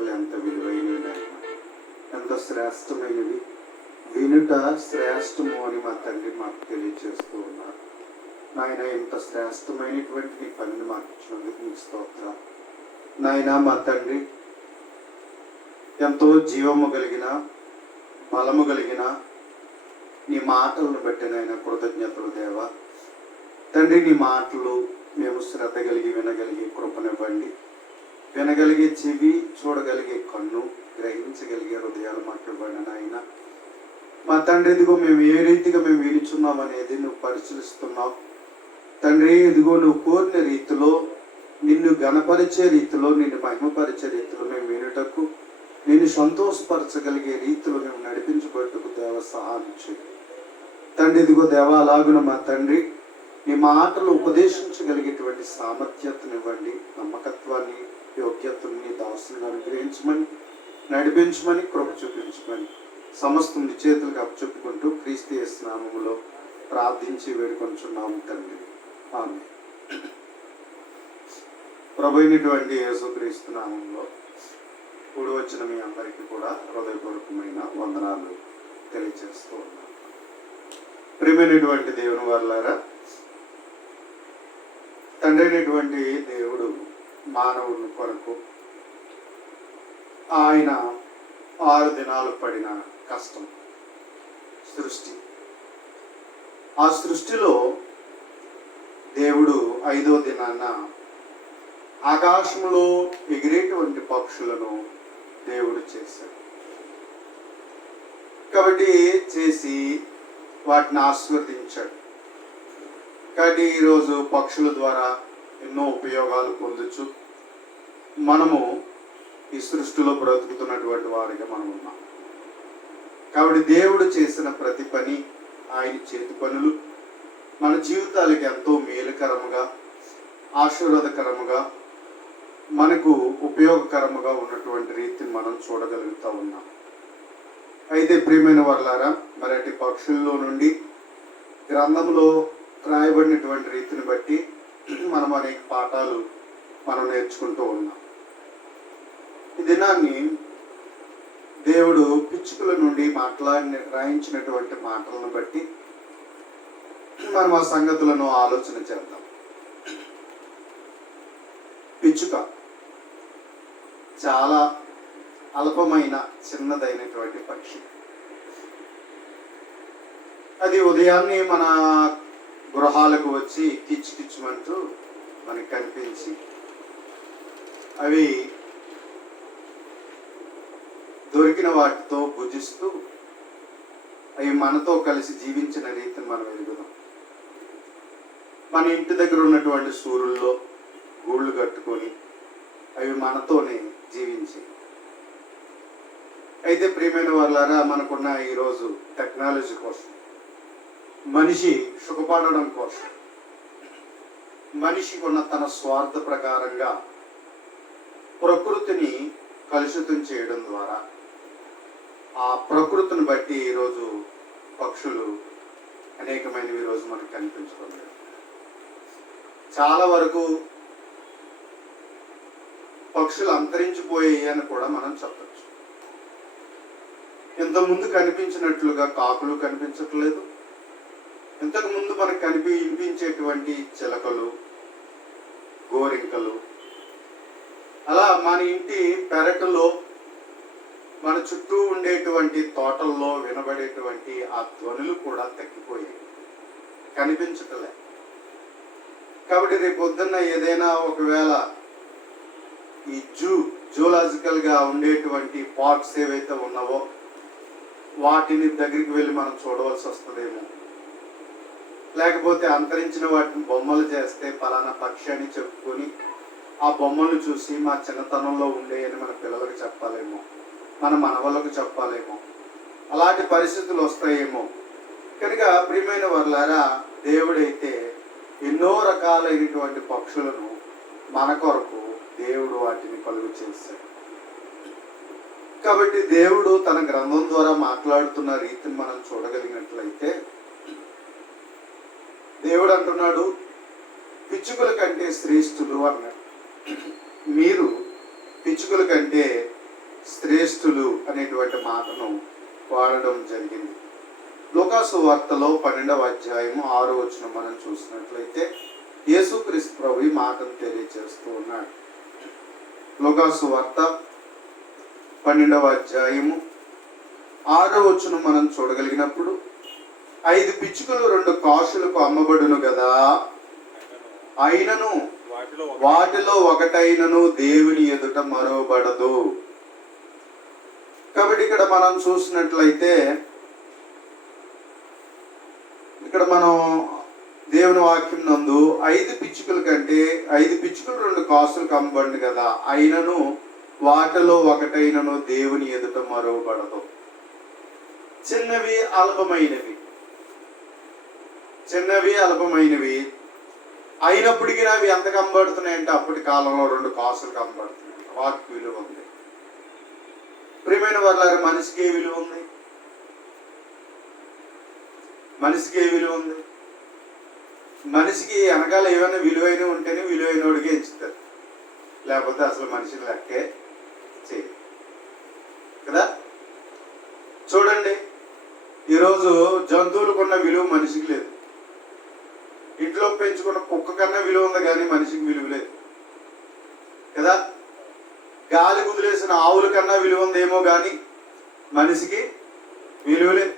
మాటలు ఎంత విలువైనవి నాయన, ఎంత శ్రేష్టమైనవి, వినుట శ్రేష్టము అని మా తండ్రి మాకు తెలియజేస్తూ ఉన్నారు నాయన. ఇంత శ్రేష్టమైనటువంటి నీ పనిని మాకు ఇచ్చినందుకు మీకు స్తోత్రం నాయన. మా తండ్రి ఎంతో జీవము కలిగిన, బలము కలిగిన నీ మాటలను బట్టి నాయన కృతజ్ఞతలు దేవా. తండ్రి నీ మాటలు మేము శ్రద్ధ కలిగి వినగలిగే కృపనివ్వండి. వినగలిగే చెవి, చూడగలిగే కన్ను, గ్రహించగలిగే హృదయాలు మాకు ఇవ్వండి నాయన. మా తండ్రి ఇదిగో మేము ఏ రీతిగా మేము వినిచున్నాం అనేది నువ్వు పరిశీలిస్తున్నావు తండ్రి. ఇదిగో నువ్వు కోరిన రీతిలో, నిన్ను గణపరిచే రీతిలో, నిన్ను మహిమపరిచే రీతిలో మేము వినుటకు, నిన్ను సంతోషపరచగలిగే రీతిలో మేము నడిపించబట్టుకు దేవ సహాయం చేయి తండ్రి. ఇదిగో దేవ అలాగున మా తండ్రి నీ మాటలు ఉపదేశించగలిగేటువంటి సామర్థ్యతనివ్వండి, నమ్మకత్వాన్ని, యోగ్యతని నీ దాసుని అనుగ్రహించమని, నడిపించమని, కృప చూపించమని సమస్తం నీ చేతులకు అప్పచెప్పుకుంటూ క్రీస్తు యేసు నామములో ప్రార్థించి వేడుకొంచున్నాము తండ్రి, ఆమేన్. ప్రభువైనటువంటి యేసుక్రీస్తు నామములో కూడి వచ్చిన మీ అందరికీ కూడా హృదయపూర్వకమైన వందనాలు తెలియజేస్తూ ఉన్నాను. ప్రియమైనటువంటి దేవుని వారలారా, తండ్రి అయినటువంటి దేవుడు మానవుని కొరకు ఆయన 6 దినాలు పడిన కష్టం, సృష్టి. ఆ సృష్టిలో దేవుడు 5వ దినాన ఆకాశంలో ఎగిరేటువంటి పక్షులను దేవుడు చేశాడు. కాబట్టి చేసి వాటిని ఆశీర్వదించాడు. కాబట్టి ఈరోజు పక్షుల ద్వారా ఎన్నో ఉపయోగాలు పొందొచ్చు. మనము ఈ సృష్టిలో బ్రతుకుతున్నటువంటి వారిగా మనం ఉన్నాం. కాబట్టి దేవుడు చేసిన ప్రతి పని, ఆయన చేతి పనులు మన జీవితాలకి ఎంతో మేలుకరముగా, ఆశీర్వాదకరముగా, మనకు ఉపయోగకరముగా ఉన్నటువంటి రీతిని మనం చూడగలుగుతూ ఉన్నాం. అయితే ప్రియమైన వారలారా, మరి అటు పక్షుల్లో నుండి గ్రంథంలో రాయబడినటువంటి రీతిని బట్టి మనం అనేక పాఠాలు మనం నేర్చుకుంటూ ఉన్నాం. ఈ దినాన్ని దేవుడు పిచ్చుకల నుండి రాయించినటువంటి మాటలను బట్టి మనం ఆ సంగతులను ఆలోచన చేద్దాం. పిచ్చుక చాలా అల్పమైన, చిన్నదైనటువంటి పక్షి. అది ఉదయాన్నే మన గృహాలకు వచ్చి కిచ్చుమంటూ మనకి కనిపించి, అవి దొరికిన వాటితో భుజిస్తూ అవి మనతో కలిసి జీవించిన రీతిని మనం ఎరుగుదాం. మన ఇంటి దగ్గర ఉన్నటువంటి సూరుల్లో గూళ్ళు కట్టుకొని అవి మనతోనే జీవించి. అయితే ప్రియమైన వాళ్ళారా, మనకున్న ఈరోజు టెక్నాలజీ కోసం, మనిషి సుఖపడడం కోసం, మనిషికి ఉన్న తన స్వార్థ ప్రకారంగా ప్రకృతిని కలుషితం చేయడం ద్వారా ఆ ప్రకృతిని బట్టి ఈరోజు పక్షులు అనేకమైనవి ఈరోజు మనకు కనిపించడం లేదు. చాలా వరకు పక్షులు అంతరించిపోయాయి అని కూడా మనం చెప్పచ్చు. ఇంతకుముందు కనిపించినట్లుగా కాకులు కనిపించట్లేదు. ఇంతకుముందు మనకు వినిపించేటువంటి చిలకలు, గోరింకలు, అలా మన ఇంటి పెరటులో, మన చుట్టూ ఉండేటువంటి తోటల్లో వినబడేటువంటి ఆ ధ్వనులు కూడా తగ్గిపోయాయి, కనిపించటలే. కాబట్టి రేపు పొద్దున్న ఏదైనా ఒకవేళ ఈ జూలాజికల్గా ఉండేటువంటి పార్క్స్ ఏవైతే ఉన్నావో వాటిని దగ్గరికి వెళ్ళి మనం చూడవలసి వస్తుందేమో. లేకపోతే అంతరించిన వాటిని బొమ్మలు చేస్తే పలానా పక్షి అని చెప్పుకొని ఆ బొమ్మలు చూసి మా చిన్నతనంలో ఉండేయని మన పిల్లలకు చెప్పాలేమో, మన మనవళ్ళకు చెప్పాలేమో. అలాంటి పరిస్థితులు వస్తాయేమో. కనుక ప్రియమైన వారలారా, దేవుడైతే ఎన్నో రకాలైనటువంటి పక్షులను మన కొరకు దేవుడు వాటిని కలుగు చేశాడు. కాబట్టి దేవుడు తన గ్రంథం ద్వారా మాట్లాడుతున్న రీతిని మనం చూడగలిగినట్లయితే, దేవుడు అంటున్నాడు, పిచ్చుకల కంటే శ్రేష్ఠులు అన్నాడు. మీరు పిచ్చుకల కంటే అనేటువంటి మాటను వాడడం జరిగింది. లూకాసు వార్తలో 12వ అధ్యాయము 6వ వచనం మనం చూసినట్లయితే యేసుక్రీస్తు ప్రభు ఈ మాటను తెలియజేస్తూ ఉన్నాడు. లూకాసు వార్త 12వ అధ్యాయము 6వ వచనం మనం చూడగలిగినప్పుడు 5 పిచ్చుకలు 2 కాసులకు అమ్మబడును కదా, అయినను వాటిలో ఒకటైనను దేవుని ఎదుట మరోబడదు. కాబట్టి ఇక్కడ మనం చూసినట్లయితే ఇక్కడ మనం దేవుని వాక్యం నందు 5 పిచ్చుకల కంటే 5 పిచ్చుకలు 2 కాసులకు అమ్మబడును కదా, అయినను వాటిలో ఒకటైనను దేవుని ఎదుట మరోబడదు. చిన్నవి అల్పమైనవి అయినప్పటికీ అవి ఎంతకు అమ్మబడుతున్నాయంటే అప్పటి కాలంలో 2 కాసులకు అమ్మబడుతున్నాయి. వాటికి విలువ ఉంది. ప్రియమైన వారు, మనిషికి ఏ విలువ ఉంది? మనిషికి వెనకాల ఏమైనా విలువైన ఉంటేనే విలువైన వాడికి ఎంచుతారు, లేకపోతే అసలు మనిషిని లెక్కే చేయరు కదా. చూడండి, ఈరోజు జంతువులకున్న విలువ మనిషికి లేదు. ఇంట్లో పెంచుకున్న కుక్క కన్నా విలువ ఉంది కానీ మనిషికి విలువ లేదు కదా. గాలి కుదిలేసిన ఆవుల కన్నా విలువ ఉందేమో కానీ మనిషికి విలువ లేదు.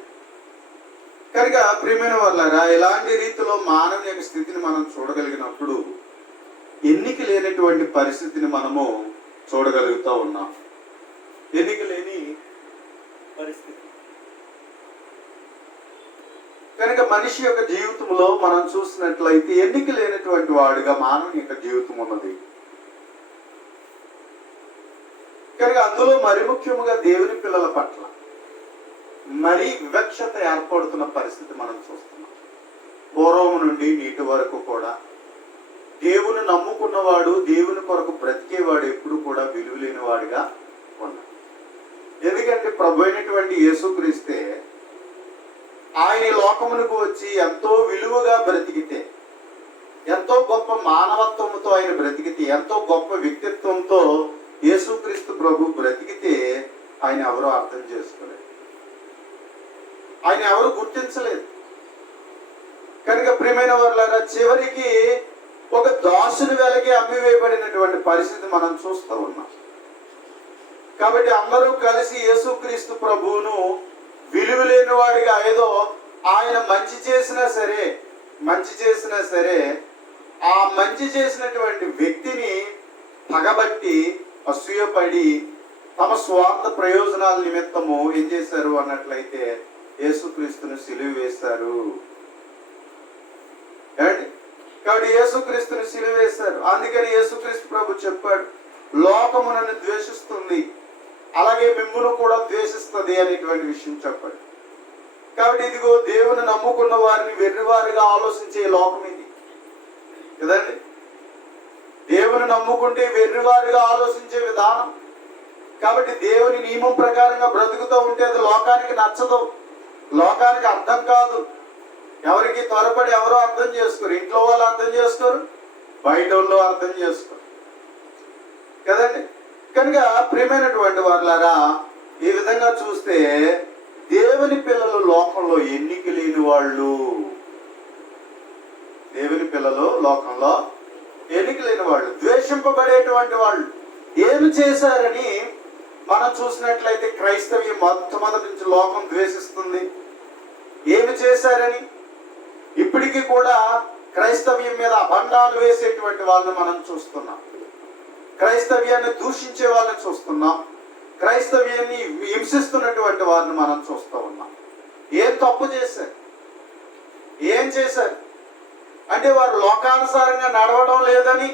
కనుక ప్రియమైన వాళ్ళారా, ఇలాంటి రీతిలో మానవుని యొక్క స్థితిని మనం చూడగలిగినప్పుడు ఎన్నిక లేనటువంటి పరిస్థితిని మనము చూడగలుగుతూ ఉన్నాం. ఎన్నిక లేని పరిస్థితి కనుక మనిషి యొక్క జీవితంలో మనం చూసినట్లయితే ఎన్నిక లేనటువంటి వాడుగా మానవుని యొక్క జీవితం ఉన్నది. కనుక అందులో మరి ముఖ్యముగా దేవుని పిల్లల పట్ల మరీ వివక్షత ఏర్పడుతున్న పరిస్థితి మనం చూస్తున్నాం. పూర్వం నుండి నేటి వరకు కూడా దేవుని నమ్ముకున్నవాడు, దేవుని కొరకు బ్రతికేవాడు ఎప్పుడు కూడా విలువ లేని వాడిగా ఉన్నాడు. ఎందుకంటే ప్రభు అయినటువంటి యేసుక్రీస్తే ఆయన లోకమునకు వచ్చి ఎంతో విలువగా బ్రతికితే, ఎంతో గొప్ప మానవత్వంతో ఆయన బ్రతికితే, ఎంతో గొప్ప వ్యక్తిత్వంతో యేసుక్రీస్తు ప్రభు బ్రతికితే ఆయన ఎవరో అర్థం చేసుకోలేదు, ఆయన ఎవరు గుర్తించలేదు. కనుక ప్రియమైన వారులారా, చివరికి ఒక దాసుని వెలకి అమ్మివేయబడినటువంటి పరిస్థితి మనం చూస్తూ ఉన్నాం. కాబట్టి అందరూ కలిసి యేసుక్రీస్తు ప్రభువును విలువ లేని వాడిగా, ఏదో ఆయన మంచి చేసినా సరే ఆ మంచి చేసినటువంటి వ్యక్తిని పగబట్టి అసూయపడి తమ స్వార్థ ప్రయోజనాల నిమిత్తము ఏం చేశారు అన్నట్లయితే యేసుక్రీస్తును సిలువ వేశారు. కాబట్టి యేసుక్రీస్తుని సిలువ వేశారు. అందుకని యేసుక్రీస్తు ప్రభు చెప్పాడు, లోకము నన్ను ద్వేషిస్తుంది, అలాగే మిమ్మును కూడా ద్వేషిస్తుంది అనేటువంటి విషయం చెప్పాడు. కాబట్టి ఇదిగో దేవుని నమ్ముకున్న వారిని వెర్రివారిగా ఆలోచించే లోకం ఇది కదండి. దేవుని నమ్ముకుంటే వెర్రివారిగా ఆలోచించే విధానం. కాబట్టి దేవుని నియమం ప్రకారంగా బ్రతుకుతూ ఉంటే అది లోకానికి నచ్చదు, లోకానికి అర్థం కాదు. ఎవరికి త్వరపడి ఎవరో అర్థం చేసుకోరు. ఇంట్లో వాళ్ళు అర్థం చేసుకోరు, బయట వాళ్ళు అర్థం చేసుకోరు కదండి. కనుక ప్రియమైనటువంటి వారులారా, ఈ విధంగా చూస్తే దేవుని పిల్లలు లోకంలో ఎన్నిక లేని వాళ్ళు, దేవుని పిల్లలు లోకంలో ఎన్నిక లేని వాళ్ళు, ద్వేషింపబడేటువంటి వాళ్ళు. ఏమి చేశారని మనం చూసినట్లయితే క్రైస్తవ్యం మొట్టమొదటి నుంచి లోకం ద్వేషిస్తుంది. ఏమి చేశారని ఇప్పటికీ కూడా క్రైస్తవ్యం మీద అబండాలు వేసేటువంటి వాళ్ళని మనం చూస్తున్నాం. క్రైస్తవ్యాన్ని దూషించే వాళ్ళని చూస్తున్నాం. క్రైస్తవ్యాన్ని హింసిస్తున్నటువంటి వారిని మనం చూస్తూ ఉన్నాం. ఏం తప్పు చేశారు? ఏం చేశారు అంటే వారు లోకానుసారంగా నడవడం లేదని,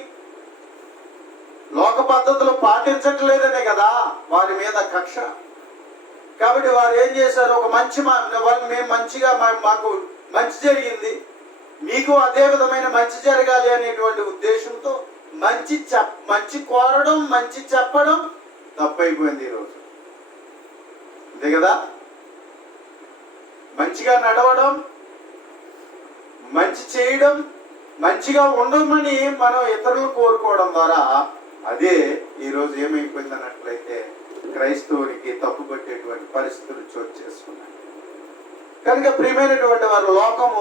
లోక పద్ధతులు పాటించట్లేదనే కదా వారి మీద కక్ష. కాబట్టి వారు ఏం చేశారు? ఒక మంచి మేము మంచిగా మాకు మంచి జరిగింది, మీకు అదే విధమైన మంచి జరగాలి అనేటువంటి ఉద్దేశంతో మంచి కోరడం, మంచి చెప్పడం తప్పైపోయింది ఈరోజు. అంతే కదా. మంచిగా నడవడం, మంచి చేయడం, మంచిగా ఉండమని మనం ఇతరులు కోరుకోవడం ద్వారా అదే ఈరోజు ఏమైపోయింది అన్నట్లయితే క్రైస్తవునికి తప్పుపట్టేటువంటి పరిస్థితులు చోటు చేసుకున్నాయి. కనుక ప్రియమైనటువంటి వారు, లోకపు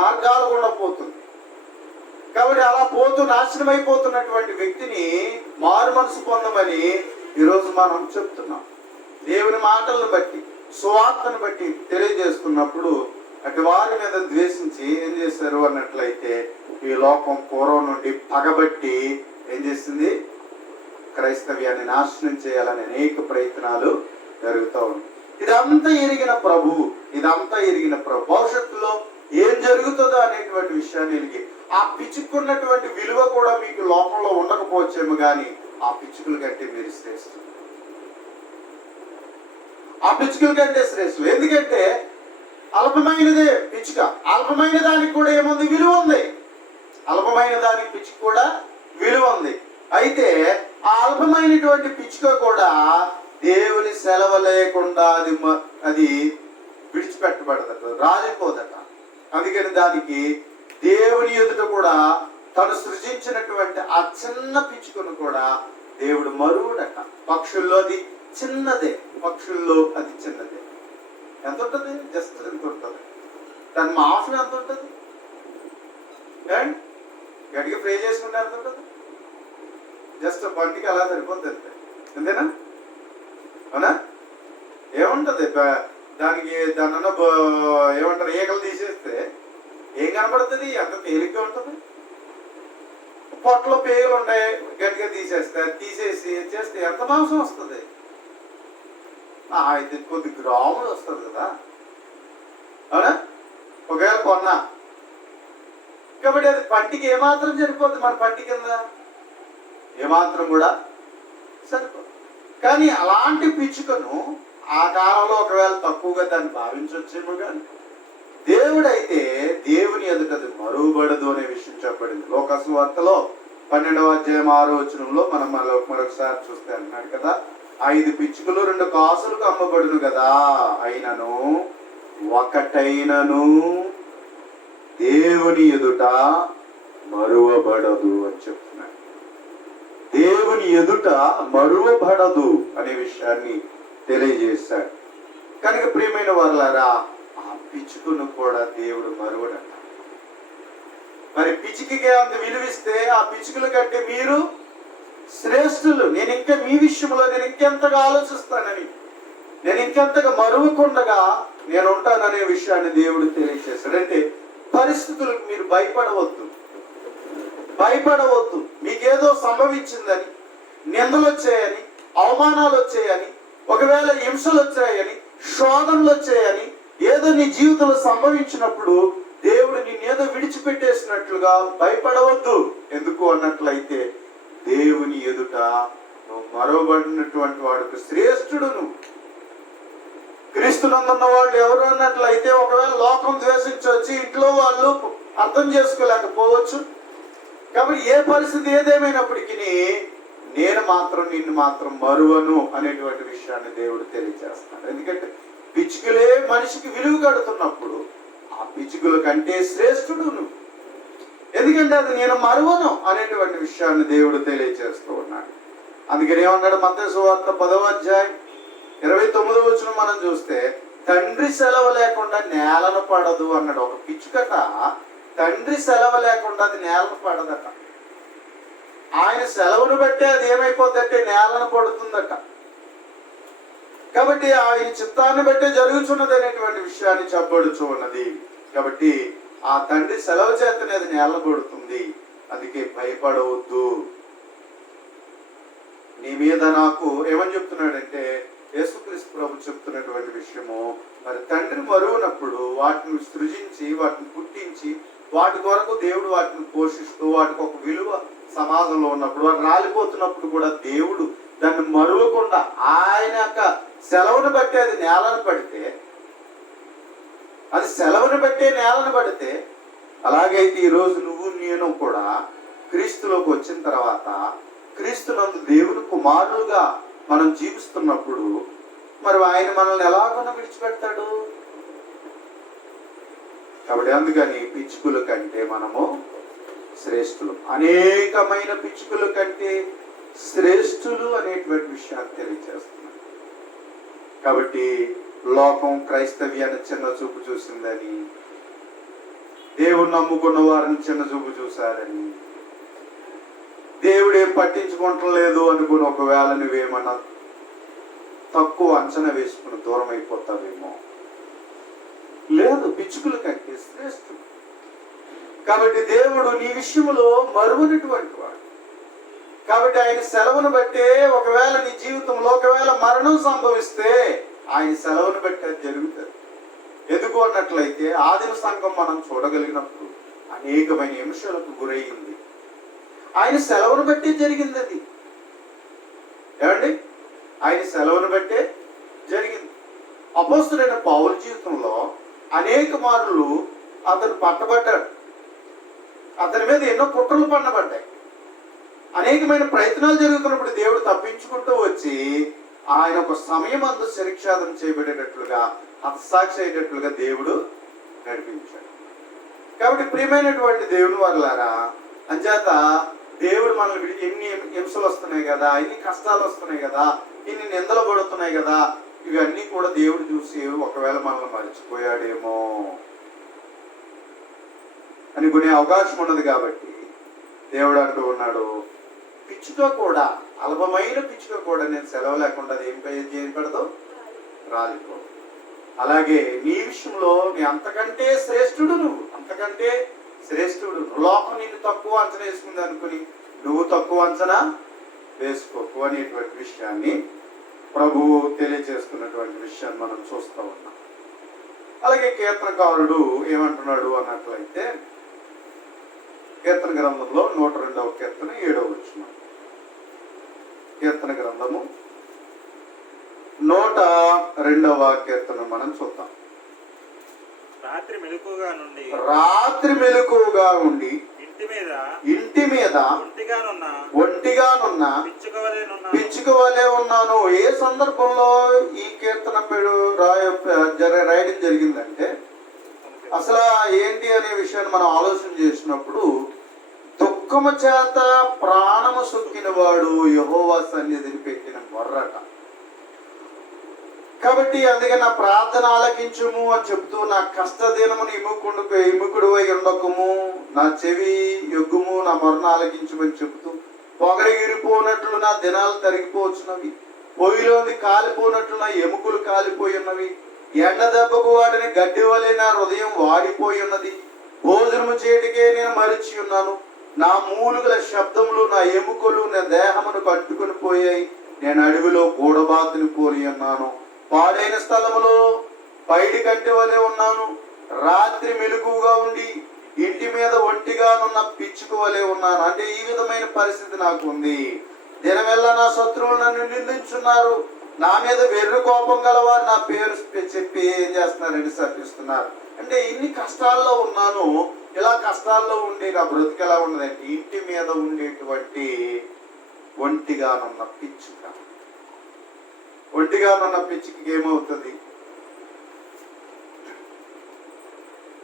మార్గాలు గుండా పోతుంది. కాబట్టి అలా పోతూ నాశనం అయిపోతున్నటువంటి వ్యక్తిని మారు మనసు పొందమని ఈరోజు మనం చెప్తున్నాం. దేవుని మాటలను బట్టి, సువార్తను బట్టి తెలియజేస్తున్నప్పుడు అటు వారి మీద ద్వేషించి ఏం చేశారు అన్నట్లయితే, ఈ లోకం పూర్వం నుండి పగబట్టి ఏం చేసింది, క్రైస్తవ్యాన్ని నాశనం చేయాలని అనేక ప్రయత్నాలు జరుగుతూ ఉంది. ఇదంతా ఎరిగిన ప్రభు భవిష్యత్తులో ఏం జరుగుతుందో అనేటువంటి విషయాన్ని ఎరిగి, ఆ పిచ్చుకున్నటువంటి విలువ కూడా మీకు లోకంలో ఉండకపోవచ్చేమో కానీ ఆ పిచ్చుకల కంటే మీరు శ్రేష్ఠులు. ఆ పిచ్చుకల కంటే శ్రేష్ఠులు. ఎందుకంటే అల్పమైనదే పిచ్చుక. అల్పమైన దానికి కూడా ఏముంది, విలువ ఉంది. అల్పమైన దానికి పిచ్చుక కూడా విలువ ఉంది. అయితే ఆ అల్పమైనటువంటి పిచ్చుక కూడా దేవుని సెలవు లేకుండా అది విడిచిపెట్టబడదట, రాలిపోదట. అందుకని దానికి దేవుని ఎదుట కూడా తను సృజించినటువంటి ఆ చిన్న పిచ్చుకను కూడా దేవుడు మరువుడట. పక్షుల్లో అది చిన్నదే. ఎంత ఉంటుంది, జస్ట్ ఎంత ఉంటుంది, దాని మాంసం ఎంత ఉంటుంది, గట్టిగా ఫ్రై చేసుకుంటే ఎంత ఉంటుంది, జస్ట్ పంటికి అలా సరిపోతుంది అంతే. అంతేనా? అవునా? ఏముంటది దానికి, దాని ఏమంటారు, ఈకలు తీసేస్తే ఏం కనపడుతుంది, ఎంత తేలిగ్గా ఉంటుంది. పొట్టలో పేగులు ఉన్నాయి, గట్టిగా తీసేసి చేస్తే ఎంత మాంసం వస్తుంది, అయితే కొద్ది గ్రాములు వస్తుంది కదా. అవునా? ఒకవేళ కొన్నా. కాబట్టి అది పంటికి ఏమాత్రం సరిపోద్ది, మన పంటి కింద ఏమాత్రం కూడా సరిపోదు. కానీ అలాంటి పిచ్చుకను ఆ కాలంలో ఒకవేళ తక్కువగా దాన్ని భావించవచ్చేమో, కానీ దేవుడైతే దేవుని ఎదుట అది మరువబడదు అనే విషయం చెప్పబడింది. లోకాసు వార్తలో 12వ అధ్యాయం 6వ వచనంలో మనం మరొకసారి చూస్తే అన్నాడు కదా, 5 పిచ్చుకలు 2 కాసులకు అమ్మబడును కదా, అయినను ఒకటైనను దేవుని ఎదుట మరువబడదు అని చెప్తున్నాడు. దేవుని ఎదుట మరువబడదు అనే విషయాన్ని తెలియజేశాడు. కనుక ప్రియమైన వారలారా, ఆ పిచ్చుకను కూడా దేవుడు మరువడట. మరి పిచ్చుకకి అంత విలువిస్తే ఆ పిచ్చుకల కంటే మీరు శ్రేష్ఠులు. నేను ఇంకా మీ విషయంలో నేను ఇంకెంతగా ఆలోచిస్తానని, నేను ఇంకెంతగా మరువకుండగా నేను ఉంటాననే విషయాన్ని దేవుడు తెలియజేశాడు. అంటే పరిస్థితులకు మీరు భయపడవద్దు. మీకేదో సంభవించిందని, నిందలు వచ్చాయని, అవమానాలు వచ్చాయని, ఒకవేళ హింసలు వచ్చాయని, శోధనలు వచ్చాయని, ఏదో నీ జీవితంలో సంభవించినప్పుడు దేవుడు నిన్నేదో విడిచిపెట్టేసినట్లుగా భయపడవద్దు. ఎందుకు అన్నట్లయితే దేవుని ఎదుట నువ్వు మరోబడినటువంటి వాడికి శ్రేష్ఠుడును. క్రీస్తునందున్న వాళ్ళు ఎవరు అన్నట్లయితే ఒకవేళ లోకం ద్వేషించవచ్చు, ఇంట్లో వాళ్ళు అర్థం చేసుకోలేకపోవచ్చు. కాబట్టి ఏ పరిస్థితి ఏదేమైనప్పటికీ నిన్ను మాత్రం మరువను అనేటువంటి విషయాన్ని దేవుడు తెలియజేస్తున్నాడు. ఎందుకంటే పిచ్చుకలే మనిషికి విలువ కడుతున్నప్పుడు ఆ పిచ్చుకల కంటే శ్రేష్ఠుడు నువ్వు. ఎందుకంటే అది నేను మరువను అనేటువంటి విషయాన్ని దేవుడు తెలియజేస్తూ ఉన్నాడు. అందుకని ఏమన్నాడు, మత్తయి సువార్త 10వ అధ్యాయం 29వ వచనం మనం చూస్తే, తండ్రి సెలవు లేకుండా నేలను పడదు అన్నాడు. ఒక పిచ్చుకట తండ్రి సెలవు లేకుండా అది నేలను పడదట. ఆయన సెలవును బట్టి అది ఏమైపోతుందంటే నేలను పడుతుందట. కాబట్టి ఆయన చిత్తాన్ని బట్టి జరుగుతున్నది అనేటువంటి విషయాన్ని చెప్పబడుచు ఉన్నది. కాబట్టి ఆ తండ్రి సెలవు చేతనే అది నేలను పడుతుంది. అందుకే భయపడవద్దు. నీ మీద నాకు ఏమని చెప్తున్నాడంటే, యేసుక్రీస్తు ప్రభు చెప్తున్నటువంటి విషయము, మరి తండ్రి మరువునప్పుడు వాటిని సృజించి, వాటిని పుట్టించి, వాటి కొరకు దేవుడు వాటిని పోషిస్తూ, వాటికి ఒక విలువ సమాజంలో ఉన్నప్పుడు, వాటి రాలిపోతున్నప్పుడు కూడా దేవుడు దాన్ని మరువకుండా ఆయన యొక్క సెలవును బట్టి అది నేలను పడితే, అలాగైతే ఈరోజు నువ్వు నేను కూడా క్రీస్తులోకి వచ్చిన తర్వాత క్రీస్తునందు దేవుని కుమారులుగా మనం జీవిస్తున్నప్పుడు మరి ఆయన మనల్ని ఎలాగైనా విడిచిపెడతాడు. కాబట్టి అందుకని పిచ్చుకల కంటే మనము శ్రేష్ఠులు, అనేకమైన పిచ్చుకల కంటే శ్రేష్ఠులు అనేటువంటి విషయాన్ని కాబట్టి లోకం క్రైస్తవ్యాన్ని చిన్న చూపు చూసిందని, దేవుడు నమ్ముకున్న వారిని చిన్న చూపు చూశారని, దేవుడేం పట్టించుకోవట్లేదు అనుకుని ఒకవేళ నువ్వేమన్నా తక్కువ అంచనా వేసుకుని దూరం అయిపోతావేమో. లేదు, పిచ్చుకల కంటే శ్రేష్ఠుడు. కాబట్టి దేవుడు నీ విషయంలో మరువనటువంటి వాడు. కాబట్టి ఆయన సెలవును బట్టే ఒకవేళ నీ జీవితంలో ఒకవేళ మరణం సంభవిస్తే ఆయన సెలవును బట్టి అది జరుగుతుంది. ఎందుకు అన్నట్లయితే ఆదిమ సంఘం మనం చూడగలిగినప్పుడు అనేకమైన హింసలకు గురయ్యింది. ఆయన సెలవును బట్టే జరిగింది. అది ఏమండి, ఆయన సెలవును బట్టే జరిగింది. అపోస్తలుడైన పౌలు జీవితంలో అనేక మార్లు అతను పట్టబడ్డాడు. అతని మీద ఎన్నో కుట్రలు పన్నబడ్డాయి. అనేకమైన ప్రయత్నాలు జరుగుతున్నప్పుడు దేవుడు తప్పించుకుంటూ వచ్చి ఆయన ఒక సమయం అందు శిక్షాదం చేయబడేటట్లుగా, హతసాక్షి అయ్యేటట్లుగా దేవుడు నడిపించాడు. కాబట్టి ప్రియమైనటువంటి దేవుని వారలారా, అంచేత దేవుడు మనల్ని ఎన్ని హింసలు వస్తున్నాయి కదా, ఎన్ని కష్టాలు వస్తున్నాయి కదా, ఇన్ని నిందలు పడుతున్నాయి కదా, ఇవన్నీ కూడా దేవుడు చూసి ఒకవేళ మనల్ని మర్చిపోయాడేమో అనుకునే అవకాశం ఉన్నది. కాబట్టి దేవుడు అంటూ ఉన్నాడు, పిచ్చుక కూడా, అల్పమైన పిచ్చుక కూడా నేను సెలవు లేకుండా అది ఏం చేయబడదు, రాలిపో. అలాగే నీ విషయంలో నీ అంతకంటే శ్రేష్ఠుడు, నువ్వు అంతకంటే శ్రేష్ఠుడు. లోకం నిన్ను తక్కువ అంచనా వేసుకుంది అనుకుని నువ్వు తక్కువ అంచనా వేసుకోకు అనేటువంటి విషయాన్ని ప్రభువు తెలియజేస్తున్నటువంటి విషయాన్ని మనం చూస్తూ ఉన్నాం. అలాగే కీర్తనకారుడు ఏమంటున్నాడు అన్నట్లయితే, కీర్తన గ్రంథంలో 102వ కీర్తన 7వ వచనం. కీర్తన గ్రంథము 102వ కీర్తన మనం చూద్దాం. రాత్రి మెలకువగా ఉండి ఇంటి మీద ఒంటిగానున్న పిచ్చుక వలె ఉన్నాను. ఏ సందర్భంలో ఈ కీర్తన రాయడం జరిగిందంటే, అసలు ఏంటి అనే విషయాన్ని మనం ఆలోచన చేసినప్పుడు, దుఃఖము చేత ప్రాణము సొక్కిన వాడు యెహోవా సన్నిధిని పెట్టిన మొర్రట. కాబట్టి అందుకే నా ప్రార్థన ఆలకించుము అని చెప్తూ, నా కష్టదినమును ఇముకుడు ఉండకము, నా చెవి యొగ్గుము, నా మొరను ఆలకించుమని చెబుతూ, పొగరిగిరిపోనట్లు నా దినాలు తరిగిపోవచ్చున్నవి, పొయ్యిలోని కాలిపోనట్లు నా ఎముకలు కాలిపోయి ఉన్నవి, ఎండ దెబ్బకు వాటిని గడ్డి వలె నా హృదయం వాడిపోయి ఉన్నది, భోజనము చేయటికే నేను మరిచి ఉన్నాను, నా మూలుగల శబ్దములు నా ఎముకలు నా దేహమును కట్టుకుని పోయాయి, నేను అడవిలో గూడబాతుని పోలి ఉన్నాను, పాడైన స్థలములో పైడి కంటి వలె ఉన్నాను, రాత్రి మెలకువగా ఉండి ఇంటి మీద ఒంటిగానున్న పిచ్చుక వలె ఉన్నాను. అంటే ఈ విధమైన పరిస్థితి నాకు ఉంది. దినమెల్లా నా శత్రువులు నన్ను నిందించున్నారు, నా మీద వెర్రి కోపం గలవారు నా పేరు చెప్పి ఏం చేస్తున్నారండి, శపిస్తున్నారు. అంటే ఇన్ని కష్టాల్లో ఉన్నాను. ఇలా కష్టాల్లో ఉండి నా బ్రతుకు ఎలా ఉన్నదంటే, ఇంటి మీద ఉండేటువంటి ఒంటిగానున్న పిచ్చుక. ఒంటిగానున్న పిచ్చుకి ఏమవుతుంది,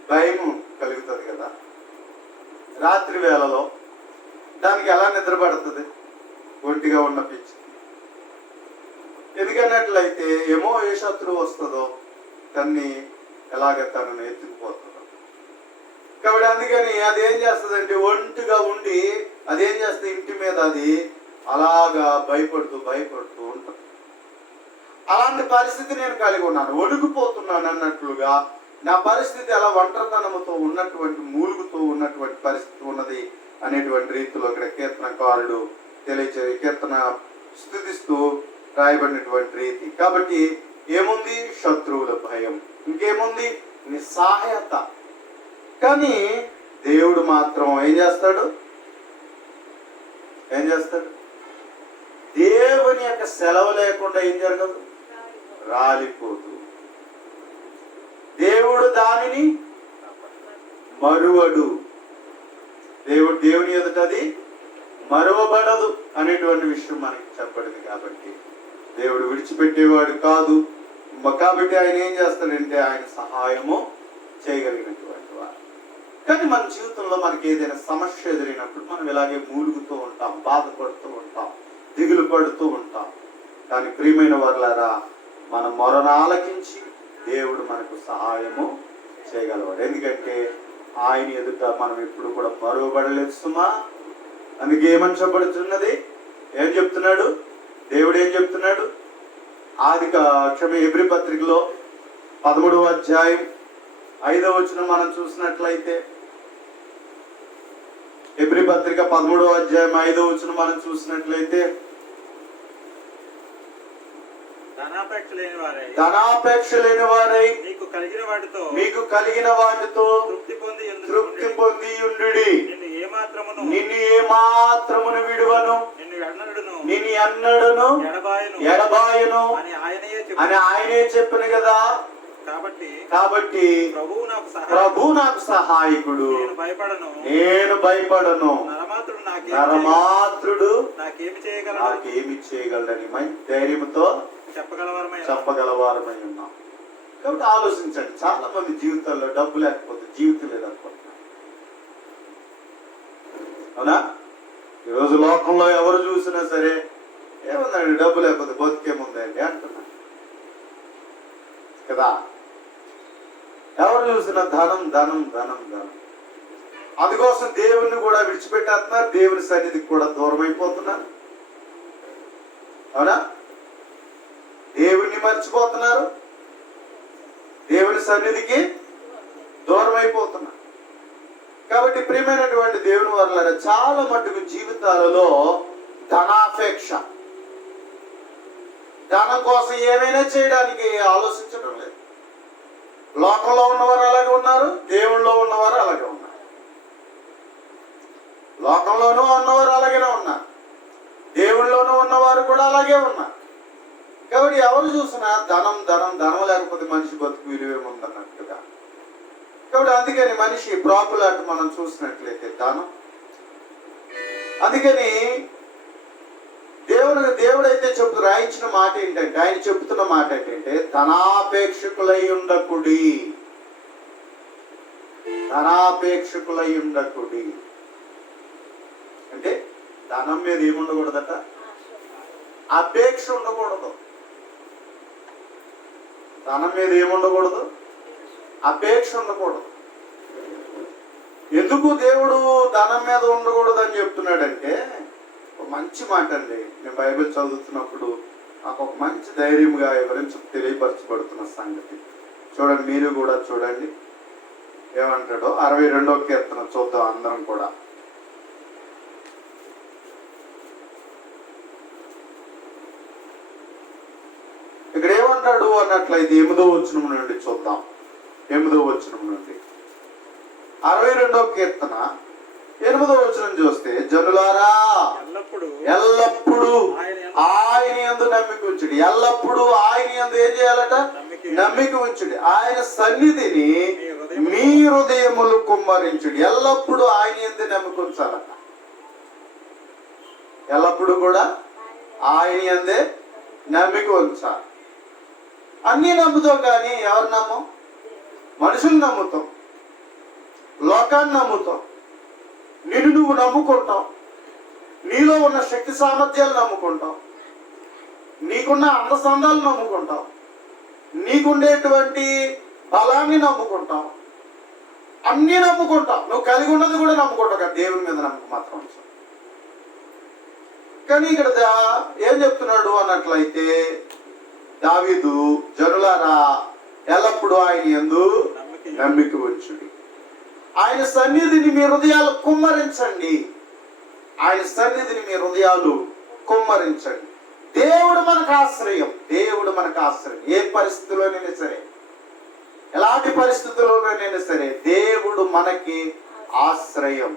భయము కలుగుతుంది కదా. రాత్రి వేళలో దానికి ఎలా నిద్ర పడుతుంది ఒంటిగా ఉన్న పిచ్చుకి? ఎందుకన్నట్లయితే ఏమో ఏ శత్రువు వస్తుందో తన్ని ఎలాగ తనను ఎత్తుకుపోతుందో. కాబట్టి అందుకని అదేం చేస్తుందంటే, ఒంటిగా ఉండి అదేం చేస్తుంది, ఇంటి మీద అది అలాగా భయపడుతూ ఉంటుంది. అలాంటి పరిస్థితి నేను కలిగి ఉన్నాను, వణుకుపోతున్నాను అన్నట్లుగా నా పరిస్థితి అలా ఒంటరితనముతో ఉన్నటువంటి, మూలుగుతూ ఉన్నటువంటి పరిస్థితి ఉన్నది అనేటువంటి రీతిలో ఇక్కడ కీర్తనకారుడు కీర్తన స్తుతిస్తూ రాయబడినటువంటి రీతి. కాబట్టి ఏముంది, శత్రువుల భయం, ఇంకేముంది, నిస్సహాయత. కానీ దేవుడు మాత్రం ఏం చేస్తాడు, దేవుని యొక్క సెలవు లేకుండా ఏం జరగదు, రాలిపోదు. దేవుడు దానిని మరువడు. దేవుని ఎదుట అది మరువబడదు అనేటువంటి విషయం మనకి చెప్పబడింది. కాబట్టి దేవుడు విడిచిపెట్టేవాడు కాదు. కాబట్టి ఆయన ఏం చేస్తాడంటే, ఆయన సహాయము చేయగలిగినటువంటి వాడు. కానీ మన జీవితంలో మనకి ఏదైనా సమస్య ఎదురైనప్పుడు మనం ఇలాగే మూలుగుతూ ఉంటాం, బాధపడుతూ ఉంటాం, దిగులు పడుతూ ఉంటాం. కానీ ప్రియమైన వారులారా, మన మొరను ఆలకించి దేవుడు మనకు సహాయము చేయగలవాడు. ఎందుకంటే ఆయన ఎదుట మనం ఎప్పుడు కూడా మరువబడలేదు సుమా. అందుకే ఏమని చెప్పబడుతున్నది? ఏం చెప్తున్నాడు దేవుడు? ఏం చెప్తున్నాడు? హెబ్రీ పత్రికలో 13వ అధ్యాయం 5వ వచనం మనం చూసినట్లయితే, హెబ్రీ పత్రిక 13వ అధ్యాయం 5వ వచనం మనం చూసినట్లయితే, ధనాపేక్ష లేని వారై మీకు కలిగిన వాటితో తృప్తి పొంది ఉండుడి. నిన్ను ఏమాత్రమును విడువను, నిన్ను ఎన్నడును ఎడబాయను అని ఆయనే చెప్పను కదా. కాబట్టి ప్రభు నాకు సహాయకుడు, నేను భయపడను. నరమాత్రుడు నాకేమి చేయగలడని ధైర్యంతో చెప్పగలవారమై ఉన్నాం. కాబట్టి ఆలోచించండి, చాలా మంది జీవితాల్లో డబ్బు లేకపోతే జీవితం లేదనుకుంటున్నారు. అవునా? ఈరోజు లోకంలో ఎవరు చూసినా సరే ఏముందండి, డబ్బు లేకపోతే బతికేముందండి అంటున్నారు కదా. ఎవరు చూసినా ధనం ధనం ధనం ధనం. అందుకోసం దేవుణ్ణి కూడా విడిచిపెట్టేస్తున్నారు, దేవుని సన్నిధికి కూడా దూరం అయిపోతున్నారు. అవునా? దేవుణ్ణి మర్చిపోతున్నారు, దేవుని సన్నిధికి దూరం అయిపోతున్నారు. కాబట్టి ప్రియమైనటువంటి దేవుని వారలారా, చాలా మట్టుకు జీవితాలలో ధనాపేక్ష, ధనం కోసం ఏమైనా చేయడానికి ఆలోచించడం లేదు. లోకంలో ఉన్నవారు అలాగే ఉన్నారు, దేవుళ్ళలో ఉన్నవారు అలాగే ఉన్నారు. లోకంలోనూ ఉన్నవారు అలాగే ఉన్నారు, దేవుళ్ళలోనూ ఉన్నవారు కూడా అలాగే ఉన్నారు. కాబట్టి ఎవరు చూసినా ధనం ధనం ధనం లేకపోతే మనిషి బతుకు విలువేముందన్నట్టుగా. కాబట్టి అందుకని మనిషి ప్రాపులాట్ మనం చూసినట్లయితే ధనం. అందుకని దేవుడైతే రాయించిన మాట ఏంటంటే, ఆయన చెబుతున్న మాట ఏంటంటే, ధనాపేక్షకులై ఉండకుడి, ధనాపేక్షకులై ఉండకుడి. అంటే ధనం మీద ఏముండకూడదట? అపేక్ష ఉండకూడదు. ధనం మీద ఏముండకూడదు? అపేక్ష ఉండకూడదు. ఎందుకు దేవుడు ధనం మీద ఉండకూడదు అని చెప్తున్నాడంటే, ఒక మంచి మాట అండి. నేను బైబిల్ చదువుతున్నప్పుడు నాకు ఒక మంచి ధైర్యంగా తెలియపరచబడుతున్న సంగతి చూడండి, మీరు కూడా చూడండి ఏమంటాడో. 62వ కీర్తన చూద్దాం అందరం కూడా. ఇక్కడ ఏమంటాడు అన్నట్లయితే 8వ వచనం నుండి చూద్దాం. 8వ వచనం నుండి 62వ కీర్తన 8వ వచనం చూస్తే, జనులారా ఎల్లప్పుడూ ఆయన యందు నమ్మిక ఉంచుడి. ఎల్లప్పుడూ ఆయన యందు ఏం చేయాలట? నమ్మిక ఉంచుడి. ఆయన సన్నిధిని మీ హృదయములు కుమ్మరించుడి. ఎల్లప్పుడూ ఆయన యందు నమ్మిక ఉంచాలట. ఎల్లప్పుడూ కూడా ఆయన యందే నమ్మిక ఉంచాలి. అన్నీ నమ్ముతాం, కానీ ఎవరు నమ్మం? మనుషులు నమ్ముతాం, లోకాన్ని నమ్ముతాం, నిన్ను నువ్వు నమ్ముకుంటావు, నీలో ఉన్న శక్తి సామర్థ్యాలు నమ్ముకుంటావు, నీకున్న అందసందాలు నమ్ముకుంటావు, నీకుండేటువంటి బలాన్ని నమ్ముకుంటావు, అన్నీ నమ్ముకుంటావు. నువ్వు కలిగి ఉన్నది కూడా నమ్ముకుంటావు, కానీ దేవుని మీద నమ్మకం మాత్రం ఉంచు. కానీ ఇక్కడ ఏం చెప్తున్నాడు అన్నట్లయితే, దావీదు, జనులారా ఎల్లప్పుడూ ఆయన యందు నమ్మిక ఉంచుడి. ఆయన సన్నిధిని మీ హృదయాలు కుమ్మరించండి. ఆయన సన్నిధిని మీ హృదయాలు కుమ్మరించండి. దేవుడు మనకు ఆశ్రయం, దేవుడు మనకు ఆశ్రయం. ఏ పరిస్థితిలోనైనా సరే, ఎలాంటి పరిస్థితుల్లోనైనా సరే దేవుడు మనకి ఆశ్రయం.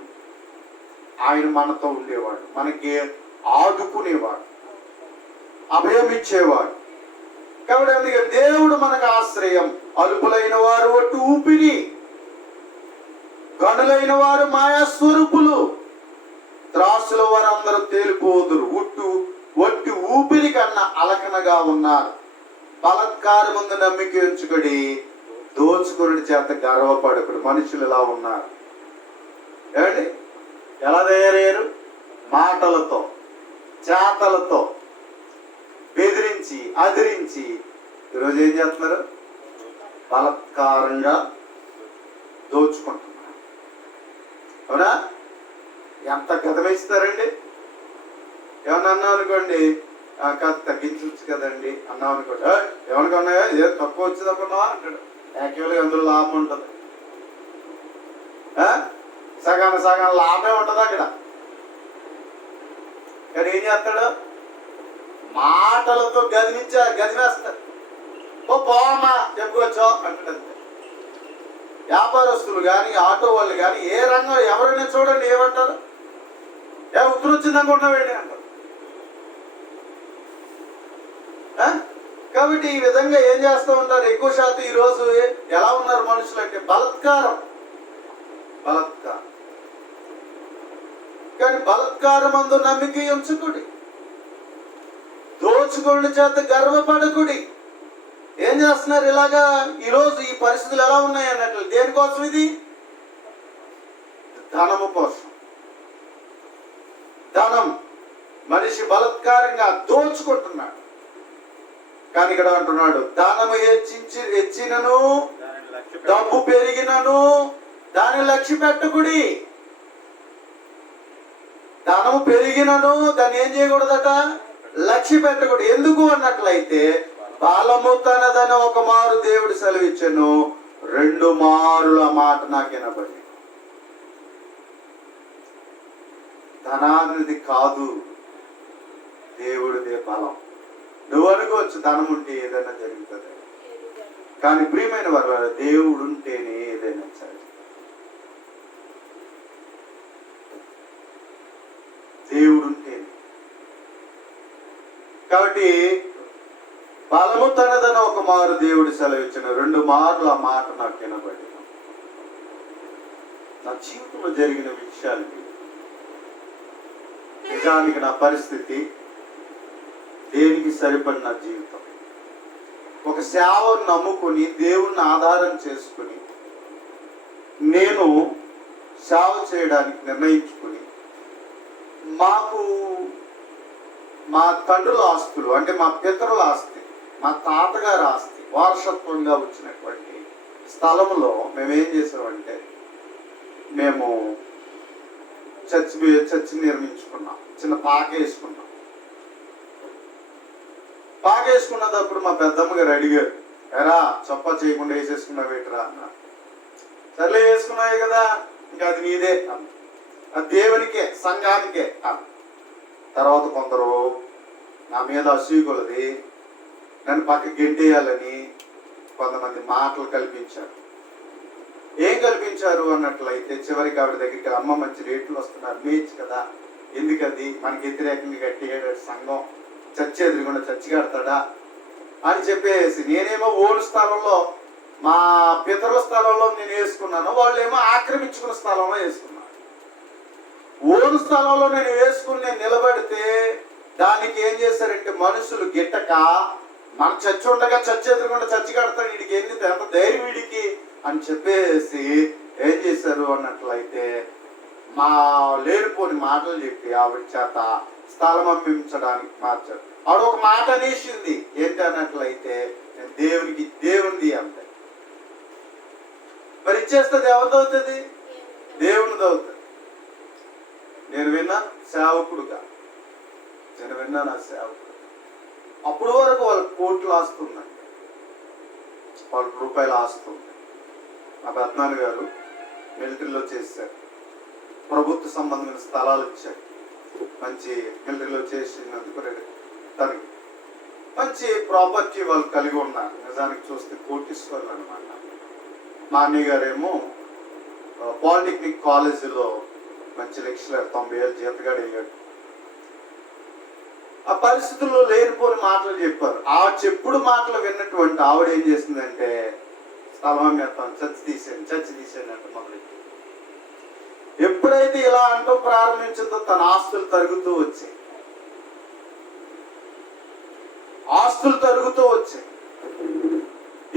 ఆయన మనతో ఉండేవాడు, మనకి ఆదుకునేవాడు, అభయం ఇచ్చేవాడు. కాబట్టి అందుకే దేవుడు మనకు ఆశ్రయం. అలుపులైన వారు ఒట్టు ఊపిరి, గనులైన వారు మాయాస్వరూపులు, త్రాసుల వారు అందరూ తేలిపోదురు. ఒట్టి ఊపిరి కన్నా అలకనగా ఉన్నారు. బలత్కారముందు నమ్మిక ఉంచుకుడి, దోచుకుని చేత గర్వపడకుడు. మనుషులు ఇలా ఉన్నారు. ఏమండి? ఎలా తయారయ్యారు? మాటలతో, చేతలతో బెదిరించి, అదిరించి ఈరోజు ఏం చేస్తున్నారు? బలత్కారంగా దోచుకుంటున్నారు. అవునా? ఎంత గదవేస్తారండి? ఏమన్నా అన్నాం అనుకోండి, కాదు తగ్గించవచ్చు కదండి అన్నాం అనుకోండి, ఏమన్నా ఉన్నాయా, ఏదో తక్కువ వచ్చింది అనుకున్నావా అంటాడు. యాక్చువల్గా అందులో లాభం ఉంటుంది, సగం లాభమే ఉంటుంది అక్కడ. కానీ ఏం చేస్తాడు? మాటలతో గదివేస్తాడు. పోమ్మా చెప్పుకోవచ్చో అంటాడు. వ్యాపారస్తులు కానీ, ఆటో వాళ్ళు కానీ, ఏ రంగం ఎవరైనా చూడండి ఏమంటారు? ఉత్తరం వచ్చిందనుకుంటున్నావేంటి అంటారు. కాబట్టి ఈ విధంగా ఏం చేస్తూ ఉంటారు? ఎక్కువ శాతం ఈరోజు ఎలా ఉన్నారు మనుషులు అంటే బలత్కారం. కానీ బలత్కారం అందు నమ్మిక ఉంచుకుడి, దోచుకోండి చేత గర్వపడకుడి. ఏం చేస్తున్నారు ఇలాగా? ఈరోజు ఈ పరిస్థితులు ఎలా ఉన్నాయి అన్నట్లు. దేనికోసం ఇది? ధనము కోసం. ధనం, మనిషి బలత్కారంగా దోచుకుంటున్నాడు. కానీ ఇక్కడ అంటున్నాడు, ధనము హెచ్చినను డబ్బు పెరిగినను దాన్ని లక్ష్య పెట్టకుడి. ధనము పెరిగినను దాన్ని ఏం చేయకూడదట? లక్ష్య పెట్టకూడదు. ఎందుకు అన్నట్లయితే, బలము తనదని ఒక మారు దేవుడు సెలవిచ్చెను, 2 మారుల మాట నాకు వినబడి. ధనానిది కాదు, దేవుడిదే బలం. నువ్వు అనుకోవచ్చు ధనం ఉంటే ఏదైనా జరుగుతుంది, కానీ ప్రియమైన వారు, దేవుడు ఉంటేనే ఏదైనా సరే. దేవుడు ఉంటేనే. కాబట్టి బలము తనదని ఒక మారు దేవుడు సెలవిచ్చిన, 2 మార్లు ఆ మాట నాకు వినబడి. నా జీవితంలో జరిగిన విషయాలు, నిజానికి నా పరిస్థితి దేనికి సరిపడిన జీవితం. ఒక సేవను నమ్ముకుని దేవుణ్ణి ఆధారం చేసుకుని నేను సేవ చేయడానికి నిర్ణయించుకుని, మాకు మా తండ్రుల ఆస్తులు అంటే మా పితరుల ఆస్తి, మా తాతగారి ఆస్తి వారసత్వంగా వచ్చినటువంటి స్థలంలో మేమేం చేసామంటే, మేము చర్చి నిర్మించుకున్నాం. చిన్న పాక వేసుకున్నాం. పాక వేసుకున్నప్పుడు మా పెద్దమ్మ గారు అడిగారు, ఎరా చొప్ప చేయకుండా వేసేసుకున్నావు ఏంట్రా అన్నారు. సర్లే వేసుకున్నాయి కదా, ఇంకా అది నీదే అన్న. అది దేవునికే, సంఘానికే అన్న. తర్వాత కొందరు నా మీద అసూయ కొలది నన్ను పక్క గెంటేయాలని కొంతమంది మాటలు కల్పించారు. ఏం కల్పించారు అన్నట్లయితే, చివరికి ఆవిడ దగ్గరికి, అమ్మ మంచి రేట్లు వస్తున్నారు, మేచ్ కదా, ఎందుకది మనకి వ్యతిరేకంగా గట్టిగా సంఘం చర్చి ఎదురుకుండా చర్చి కడతాడా అని చెప్పేసి, నేనేమో ఓల్డ్ స్థలంలో మా పితరుల స్థలంలో నేను వేసుకున్నాను, వాళ్ళు ఏమో ఆక్రమించుకున్న స్థలంలో వేసుకున్నాను. ఓల్డ్ స్థలంలో నేను వేసుకుని నేను నిలబడితే దానికి ఏం చేశారంటే, మనుషులు గిట్టక, మన చర్చి ఉండగా చర్చి ఎదురుకుండా చర్చి కడతాడు, వీడికి ఎంత ధైర్యం వీడికి అని చెప్పేసి ఏం చేశారు అన్నట్లయితే, మా లేనిపోని మాటలు చెప్పి ఆవిడ చేత స్థలం అమ్మించడానికి మార్చారు. ఆవిడ ఒక మాట అనేసింది, ఏంటి అన్నట్లయితే, నేను దేవునిది అంతే. మరి ఇచ్చేస్తుంది, ఎవరిదవుతుంది? దేవునిది అవుతుంది. నేను విన్నాను సేవకుడుగా, నేను విన్నాను ఆ సేవకుడు. అప్పుడు వరకు వాళ్ళకి కోట్లు ఆస్తుందండి, వాళ్ళ రూపాయలు ఆస్తుంది. మా పెద్దనాన్న గారు మిలిటరీలో చేశారు, ప్రభుత్వ సంబంధమైన స్థలాలు ఇచ్చారు. మంచి మిలిటరీలో చేసినందుకు తనకి మంచి ప్రాపర్టీ వాళ్ళు కలిగి ఉన్నారు. నిజానికి చూస్తే కోటీశ్వర్లు అనమాట. మా అన్నయ్య గారేమో పాలిటెక్నిక్ కాలేజీలో మంచి లెక్చరర్, 90,000 జీతగాడు అయ్యాడు. ఆ పరిస్థితుల్లో లేనిపోని మాటలు చెప్పారు. ఆ చెప్పుడు మాటలు విన్నటువంటి ఆవిడ ఏం చేసిందంటే, స్థలం అమ్మేస్తాం, చర్చి తీసేయండి అంటే మొదలెట్టి. ఎప్పుడైతే ఇలా అంటూ ప్రారంభించిందో తన ఆస్తులు తరుగుతూ వచ్చాయి.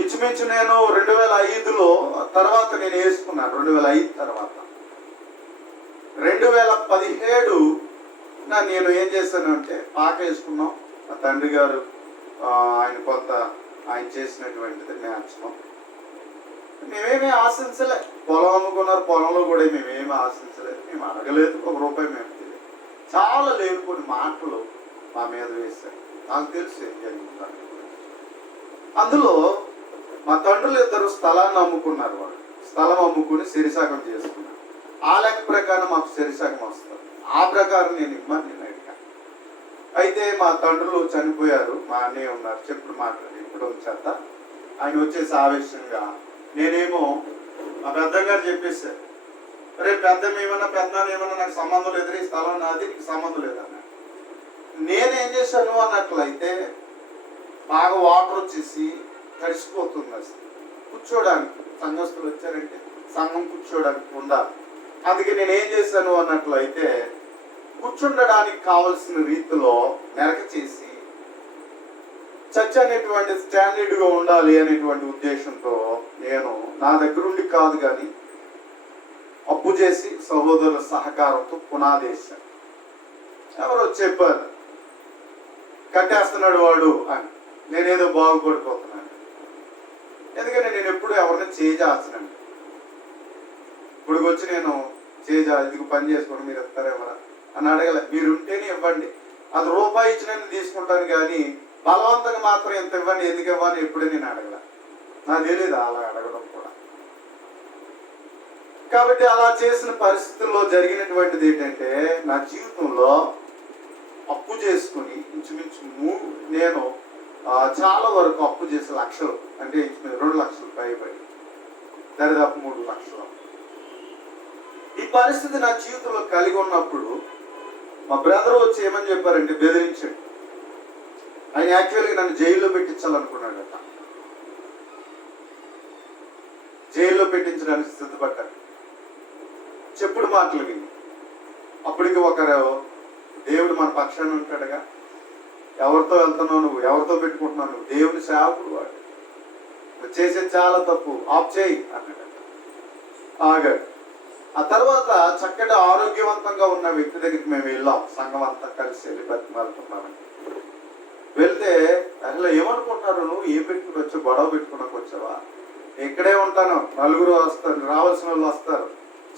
ఇంచుమించు నేను 2005లో తర్వాత నేను వేసుకున్నాను. 2005 తర్వాత 2017 నేను ఏం చేశాను అంటే, పాక వేసుకున్నాం. మా తండ్రి గారు ఆయన కొంత ఆయన చేసినటువంటిది మ్యాక్సిమం. మేమేమీ ఆశించలే. పొలం అమ్ముకున్నారు, పొలంలో కూడా మేమేమి ఆశించలేదు, మేము అడగలేదు, ₹1 మేము తెలియదు. చాలా లేనిపోని మాటలు మా మీద వేశారు. నాకు తెలుసు ఏం జరుగుతుంది. అందులో మా తండ్రులు ఇద్దరు స్థలాన్ని అమ్ముకున్నారు. వాళ్ళు స్థలం అమ్ముకుని శరిసగం చేసుకున్నారు. ఆ లెక్క ప్రకారం మాకు శరిసగం వస్తుంది. ఆ ప్రకారం నేను ఇమ్మని నేను అడిగాను. అయితే మా తండ్రులు చనిపోయారు, మా అన్నయ్య ఉన్నారు, చెప్పుడు మాట్లాడి ఇప్పుడు చేత ఆయన వచ్చేసి ఆవేశంగా, నేనేమో మా పెద్దగారు చెప్పేశారు, రేపు పెద్దమేమన్నా నాకు సంబంధం లేదు, ఈ స్థలం నాది, నీకు సంబంధం లేదన్న. నేనేం చేశాను అన్నట్లయితే బాగా వాటర్ వచ్చేసి తడిసిపోతుంది అసలు. కూర్చోడానికి సంఘస్థులు వచ్చారంటే సంఘం కూర్చోడానికి ఉండాలి. అందుకే నేను ఏం చేశాను అన్నట్లయితే కూర్చుండడానికి కావలసిన రీతిలో మెరక చేసి చర్చ్ అనేటువంటి స్టాండర్డ్గా ఉండాలి అనేటువంటి ఉద్దేశంతో నేను నా దగ్గరుండి కాదు కానీ అప్పు చేసి సహోదరుల సహకారంతో పునాదేశాను. ఎవరో చెప్పారు, కట్టేస్తున్నాడు వాడు అని. నేనేదో బాగుపడిపోతున్నాను. ఎందుకంటే నేను ఎప్పుడు ఎవరిని చేజార్చనండి. ఇప్పుడు వచ్చి నేను ఇదికి పని చేసుకోండి మీరు ఇస్తారా ఎవరా అని అడగలే. మీరు ఉంటేనే ఇవ్వండి, అది రూపాయి ఇచ్చిన తీసుకుంటాను కానీ బలవంతంగా మాత్రం ఎంత ఇవ్వండి, ఎందుకు ఇవ్వాలి ఎప్పుడే నేను అడగల. నాకు తెలియదు అలా అడగడం కూడా. కాబట్టి అలా చేసిన పరిస్థితుల్లో జరిగినటువంటిది ఏంటంటే నా జీవితంలో అప్పు చేసుకుని ఇంచుమించు నేను చాలా వరకు అప్పు చేసే లక్షలు, అంటే 2 లక్షలు పైబడి దరిదాపు 3 లక్షలు. ఈ పరిస్థితి నా జీవితంలో కలిగి ఉన్నప్పుడు మా బ్రదర్ వచ్చి ఏమని చెప్పారంటే బెదిరించాడు. ఆయన యాక్చువల్గా నన్ను జైల్లో పెట్టించాలనుకున్నాడట. జైల్లో పెట్టించడానికి సిద్ధపడ్డాడు. చెప్పుడు మాటలు విని అప్పటికి ఒకరు, దేవుడు మన పక్షాన ఉంటాడుగా, ఎవరితో వెళ్తున్నావు నువ్వు, ఎవరితో పెట్టుకుంటున్నావు నువ్వు, దేవుని సేవకుడు వాడు, నువ్వు చేసేది చాలా తప్పు, ఆఫ్ చేయి అన్నాడట. ఆగాడు. ఆ తర్వాత చక్కటి ఆరోగ్యవంతంగా ఉన్న వ్యక్తి దగ్గరికి మేము వెళ్ళాం. సంఘం అంతా కలిసి వెళ్ళి బతిమాలుకున్నామని వెళ్తే అసలు ఏమనుకుంటున్నారు, నువ్వు ఏం పెట్టుకుని వచ్చావు, గొడవ పెట్టుకున్నాకు వచ్చావా, ఇక్కడే ఉంటాను, నలుగురు వస్తారు, రావాల్సిన వాళ్ళు వస్తారు,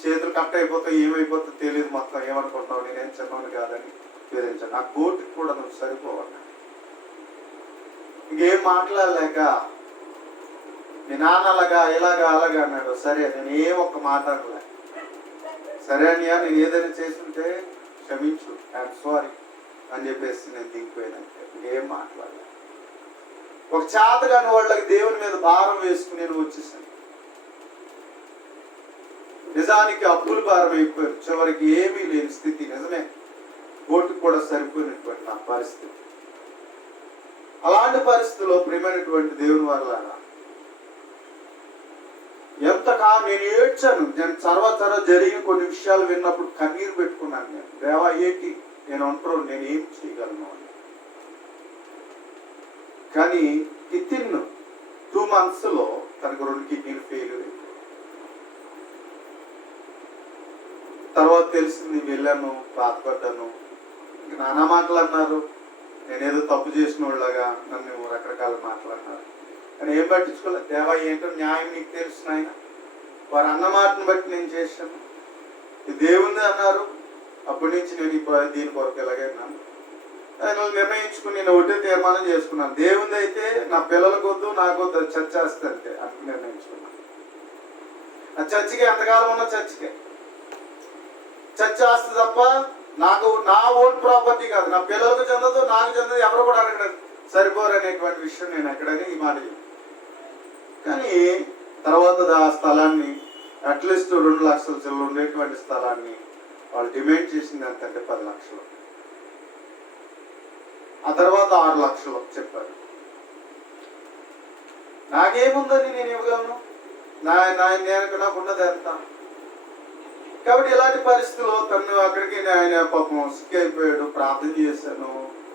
చేతులు కట్ అయిపోతాయి, ఏమైపోతుందో తెలియదు, మొత్తం ఏమనుకుంటున్నావు, నేనేం చిన్నవాడిని కాదని బెదిరించాను. నా కోర్టుకి కూడా నువ్వు సరిపోవాలి. ఇంకేం మాట్లాడలేక మీ నాన్న అలాగా ఇలాగా అలాగా అన్నాడు. సరే నేను ఒక్క మాట అనలే. సరే అన్నయ్య, నేను ఏదైనా చేస్తుంటే క్షమించు, ఐఎమ్ సారీ అని చెప్పేసి నేను దిగిపోయాను. ఇంకేం మాట్లాడలే. ఒక చేతగాని వాళ్ళకి దేవుని మీద భారం వేసుకుని నేను వచ్చేసాను. నిజానికి అప్పుల భారం అయిపోయారు, చివరికి ఏమీ లేని స్థితి. నిజమే, కోర్టుకు కూడా సరిపోయినటువంటి నా పరిస్థితి. అలాంటి పరిస్థితిలో ప్రియమైనటువంటి దేవుని వల్ల నేను ఏడ్చాను. నేను చర్వ జరిగిన కొన్ని విషయాలు విన్నప్పుడు కన్నీరు పెట్టుకున్నాను. నేను దేవా ఏంటి నేను అంటారు, నేను ఏం చేయగలను అని. కానీ వితిన్ 2 months తనకు 2 కిడ్నీలు ఫెయిల్ అయ్యాయి. తర్వాత తెలిసింది, వెళ్ళాను, బాధపడ్డాను. ఇంక నానా మాటలు అన్నారు, నేనేదో తప్పు చేసిన వాళ్ళగా నన్ను రకరకాల మాట్లాడినారు. కానీ ఏం పట్టించుకోలేదు. దేవా ఏంటో న్యాయం నీకు తెలుసు నాయన, వారు అన్న మాటను బట్టి నేను చేశాను. దేవుంది అన్నారు, అప్పటి నుంచి నేను ఇప్పుడు దీని కొరకు ఎలాగైనాను నిర్ణయించుకుని నేను ఒకటే తీర్మానం చేసుకున్నాను. దేవుంది అయితే నా పిల్లలకు వద్దు, నాకు వద్దు, చర్చ వేస్తే అంతే అని నిర్ణయించుకున్నాను. ఆ చర్చికి ఎంతకాలం ఉన్నా చర్చ ఆస్తి తప్ప నాకు నా ఓన్ ప్రాపర్టీ కాదు. నా పిల్లలకు చెందదు, నాకు చెందదు, ఎవరు కూడా అడగడం సరిపోరు అనేటువంటి విషయం నేను ఎక్కడైనా ఈ మాట. కానీ తర్వాత ఆ స్థలాన్ని అట్లీస్ట్ 2 లక్షల చిల్లర ఉండేటువంటి స్థలాన్ని వాళ్ళు డిమాండ్ చేసింది ఎంతంటే 10 లక్షలు. ఆ తర్వాత 6 లక్షలు చెప్పారు. నాకేముందని నేను ఇవ్వగలను, నాకు ఉన్నది ఎంత. కాబట్టి ఇలాంటి పరిస్థితుల్లో తను అక్కడికి ఆయన పాపం సిక్ అయిపోయాడు. ప్రార్థన చేశాను,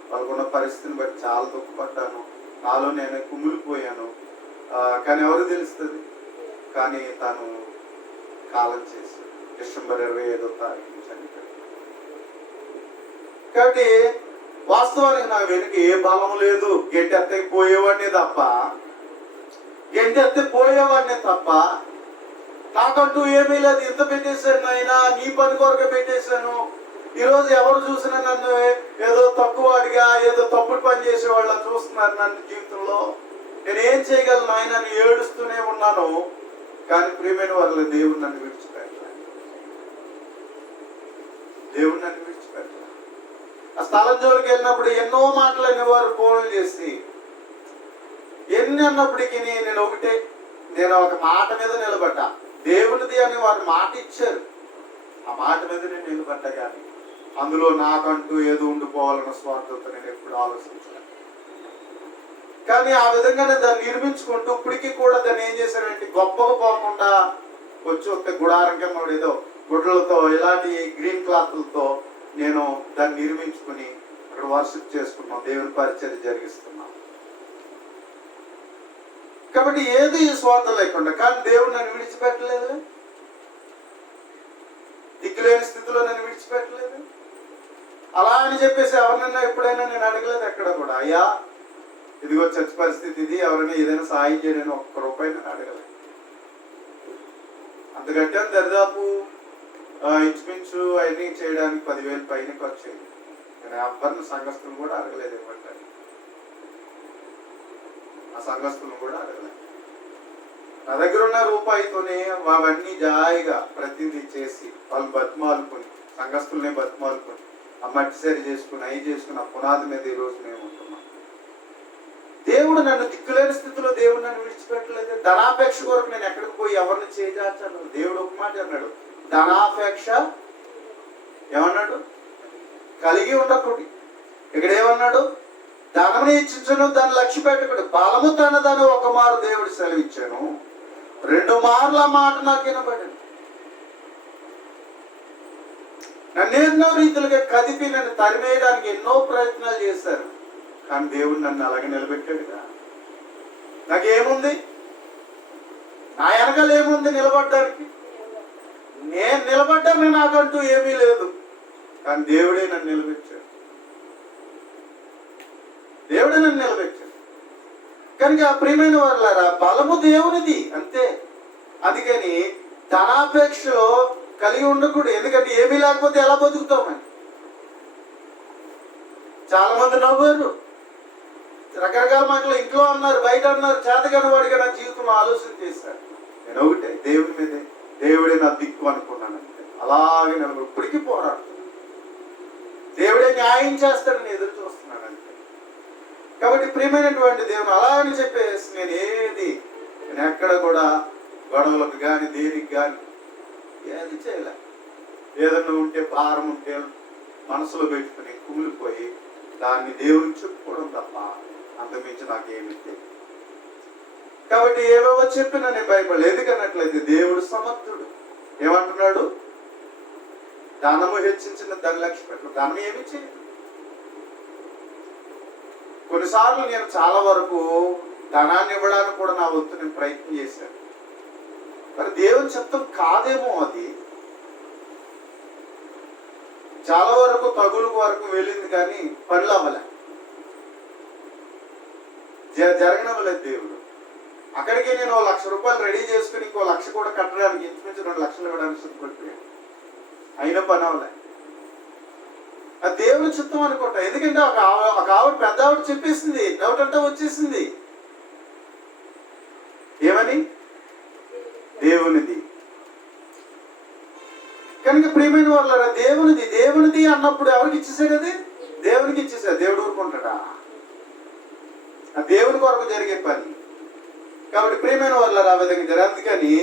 వాళ్ళకున్న పరిస్థితిని బట్టి చాలా దుఃఖపడ్డాను, నాలో నేను కుమిలిపోయాను. కానీ ఎవరు తెలుస్తుంది. కానీ తను కాలం చేసి డిసెంబర్ 25వ తారీఖు చనిపోయాడు. కాబట్టి వాస్తవానికి నా వెనుక ఏ బలం లేదు, గట్టి ఎత్తకపోయేవాడిని తప్ప పెట్టేస్తే పోయేవాడిని తప్ప నాకంటూ ఏమీ లేదు. ఇంత పెట్టేశాను నాయన, నీ పని కొరకు పెట్టేశాను. ఈరోజు ఎవరు చూసినా నన్ను ఏదో తక్కువడిగా, ఏదో తప్పుడు పని చేసేవాళ్ళ చూస్తున్నారు నన్ను జీవితంలో. నేను ఏం చేయగలను ఆయన, నేను ఏడుస్తూనే ఉన్నాను. కానీ ప్రియమైన వాళ్ళు, దేవుడు నన్ను విడిచిపెట్టలే. దేవుడు నన్ను విడిచిపెట్టలే. ఆ స్థలం జోలికి వెళ్ళినప్పుడు ఎన్నో మాటలు అనేవారు ఫోన్లు చేసి. ఎన్ని అన్నప్పటికీ నేను ఒక మాట మీద నిలబడ్డా. దేవునిది అని వారు మాట ఇచ్చారు, ఆ మాట మీద నేను నిలబడ్డా. కానీ అందులో నాకంటూ ఏదో ఉండిపోవాలన్న స్వార్థంతో నేను ఎప్పుడు ఆలోచించలేదు. కానీ ఆ విధంగానే దాన్ని నిర్మించుకుంటూ ఇప్పటికీ కూడా దాన్ని ఏం చేశానంటే, గొప్పగా పోకుండా వచ్చి ఒక గుడారం కింద ఏదో గుడ్లతో ఇలాంటి గ్రీన్ క్లాత్లతో నేను దాన్ని నిర్మించుకుని అక్కడ వర్షిప్ చేసుకున్నాం, దేవుని పరిచర్య జరిగిస్తున్నాం. కాబట్టి ఏది స్వార్థం లేకుండా. కానీ దేవుడు నన్ను విడిచిపెట్టలేదు, దిక్కులేని స్థితిలో నన్ను విడిచిపెట్టలేదు. అలా అని చెప్పేసి ఎవరినైనా ఎప్పుడైనా నేను అడగలేదు ఎక్కడ కూడా, అయ్యా ఇదిగో చర్చ పరిస్థితి ఇది, ఎవరైనా ఏదైనా సాయం చేయని ఒక్క రూపాయి నేను అడగలేదు. అంతకంటే దరిదాపు ఇంచుమించు అవన్నీ చేయడానికి 10,000 పైన ఖర్చు అయింది. కానీ ఎవరిని సంఘస్థులు కూడా అడగలేదు ఇవ్వండి, ఆ సంఘస్థులు కూడా అడగలేదు. నా దగ్గర ఉన్న రూపాయితోనే అవన్నీ జాయిగా ప్రతిదీ చేసి వాళ్ళు బతిమాలుకొని, సంఘస్థుల్ని బతిమాలుకొని, ఆ మట్టి సరి చేసుకుని అవి చేసుకుని ఆ పునాది మీద ఈరోజు మేము ఉంటున్నాం. దేవుడు నన్ను దిక్కులేని స్థితిలో దేవుడు నన్ను విడిచిపెట్టలేదు. ధనాపేక్ష కొరకు నేను ఎక్కడికి పోయి ఎవరిని చేజార్చాను? దేవుడు ఒక మాట అన్నాడు, ధనాపేక్ష ఏమన్నాడు? కలిగి ఉండకూడదు. ఇక్కడ ఏమన్నాడు? ధనముని ఇచ్చించను, దాన్ని లక్ష్య పెట్టకూడదు. బలము తనదని ఒక మారు దేవుడు సెలవిచ్చాను, 2 మార్ల మాట నాకు వినబడింది. నన్ను ఎన్నో రీతిలుగా కదిపి నన్ను తరిమేయడానికి ఎన్నో ప్రయత్నాలు చేశారు. కానీ దేవుడు నన్ను అలాగే నిలబెట్టాడుగా. నాకేముంది? నా వెనకాల ఏముంది నిలబడ్డానికి? నేను నిలబడ్డాను, నాకంటూ ఏమీ లేదు. కానీ దేవుడే నన్ను నిలబెట్టాడు. దేవుడే నన్ను నిలబెట్టాడు. కనుక ప్రియమైన వాళ్ళారా, బలము దేవునిది అంతే. అందుకని ధనాపేక్షలో కలిగి ఉండకూడదు. ఎందుకంటే ఏమీ లేకపోతే ఎలా బతుకుతామని. చాలా మంది నవ్వారు, రకరకాల మాటలు ఇంట్లో అన్నారు, బయట అన్నారు. చేతగాని వాడిగా నా జీవితం ఆలోచన చేశారు. నేను ఒకటే, దేవుని మీదే, దేవుడే నా దిక్కు అనుకున్నాను అంతే. అలాగే నేను ఇప్పటికీ పోరాడుతున్నాను. దేవుడే న్యాయం చేస్తాడని ఎదురు చూస్తున్నాను అంతే. కాబట్టి ప్రియమైనటువంటి దేవుని అలా అని చెప్పేసి నేను ఎక్కడ కూడా గొడవలకు కానీ దేనికి కానీ ఏది చేయలే. ఏదన్నా ఉంటే భారం ఉంటే మనసులో పెట్టుకుని కుమిలిపోయి దాన్ని దేవునికి చెప్పుకోవడం తప్ప అంతమించి నాకేమి తెలియదు. కాబట్టి ఏవేవో చెప్పినా నేను భయపడలేదు. ఎందుకన్నట్లయితే దేవుడు సమర్థుడు. ఏమంటున్నాడు? ధనము హెచ్చించిన దాన్ని లక్ష్య పెట్టు. ధనం ఏమి చేయదు. కొన్నిసార్లు నేను చాలా వరకు ధనాన్ని ఇవ్వడానికి కూడా నా వంతు నేను ప్రయత్నం చేశాను. మరి దేవుని చిత్తం కాదేమో అది. చాలా వరకు తగులు వరకు వెళ్ళింది కానీ పనులు అవ్వలే, జరగనవ్వలేదు దేవుడు. అక్కడికి నేను 1,00,000 రూపాయలు రెడీ చేసుకుని ఇంకో 1,00,000 కూడా కట్టడానికి ఇంచుమించు 2 లక్షలు ఇవ్వడానికి సిద్ధపడిపోయాను. అయినా పని అవ్వలే. అది దేవుని చిత్తం అనుకుంటా. ఎందుకంటే ఒక ఆవిడ పెద్ద ఆవిడ చెప్పేసింది, డౌట్ అంతా వచ్చేసింది. ఏమని? దేవునిది. కనుక ప్రియమైన వాళ్ళ దేవునిది అన్నప్పుడు ఎవరికి ఇచ్చేసాడు? అది దేవునికి ఇచ్చేసాడు. దేవుడు ఊరుకుంటాడా? ఆ దేవుని కొరకు జరిగే పని. కాబట్టి ప్రియమైన వాళ్ళ ఆ విధంగా జరగదు. అందుకని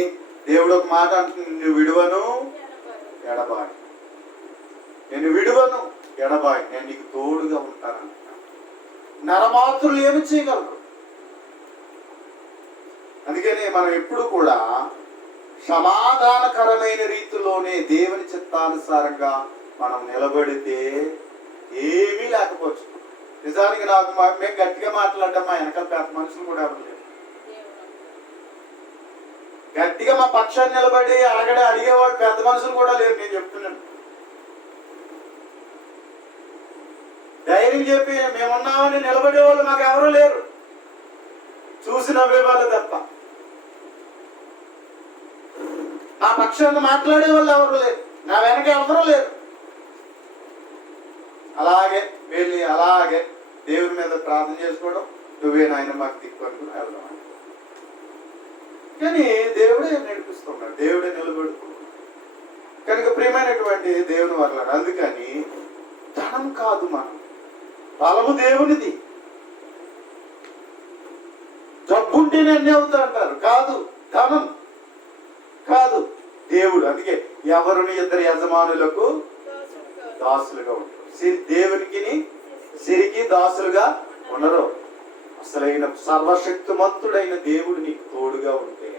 దేవుడు ఒక మాట అంటుంది, నిన్ను విడువను ఎడబాయి, నేను విడువను ఎడబాయి, నేను నీకు తోడుగా ఉంటాను. నరమాత్రులు ఏమి చేయగలరు? అందుకని మనం ఎప్పుడు కూడా సమాధానకరమైన రీతిలోనే దేవుని చిత్తానుసారంగా మనం నిలబడితే ఏమీ లేకపోవచ్చు. నిజానికి నాకు మేము గట్టిగా మాట్లాడడం మా వెనకాల పెద్ద మనుషులు కూడా ఎవరు లేరు. గట్టిగా మా పక్షాన్ని నిలబడి అడిగేవాడు పెద్ద మనుషులు కూడా లేరు. నేను చెప్తున్నాను, ధైర్యం చెప్పి మేమున్నామని నిలబడేవాళ్ళు మాకు ఎవరూ లేరు. చూసి నవ్వేవాళ్ళు తప్ప. నా పక్షాన్ని మాట్లాడే వాళ్ళు ఎవరు లేరు, నా వెనక ఎవరు లేరు. అలాగే వెళ్ళి అలాగే దేవుని మీద ప్రార్థన చేసుకోవడం, నువ్వే నాయన మాకు దిక్కు అనుకుని వెళ్దాం. కానీ దేవుడే నడిపిస్తున్నాడు, దేవుడే నిలబెడుతున్నాడు. కనుక ప్రియమైనటువంటి దేవుని వల్ల అందుకని ధనం కాదు, మనం బలము దేవునిది. జబ్బుంటేనే అన్నీ అవుతా అంటారు, కాదు. ధనం కాదు, దేవుడు. అందుకే ఎవరిని ఇద్దరు యజమానులకు దాసులుగా ఉంటారు. దేవునికి సిరికి దాసులుగా ఉండరు. అసలైన సర్వశక్తిమంతుడైన దేవుడు నీకు తోడుగా ఉంటే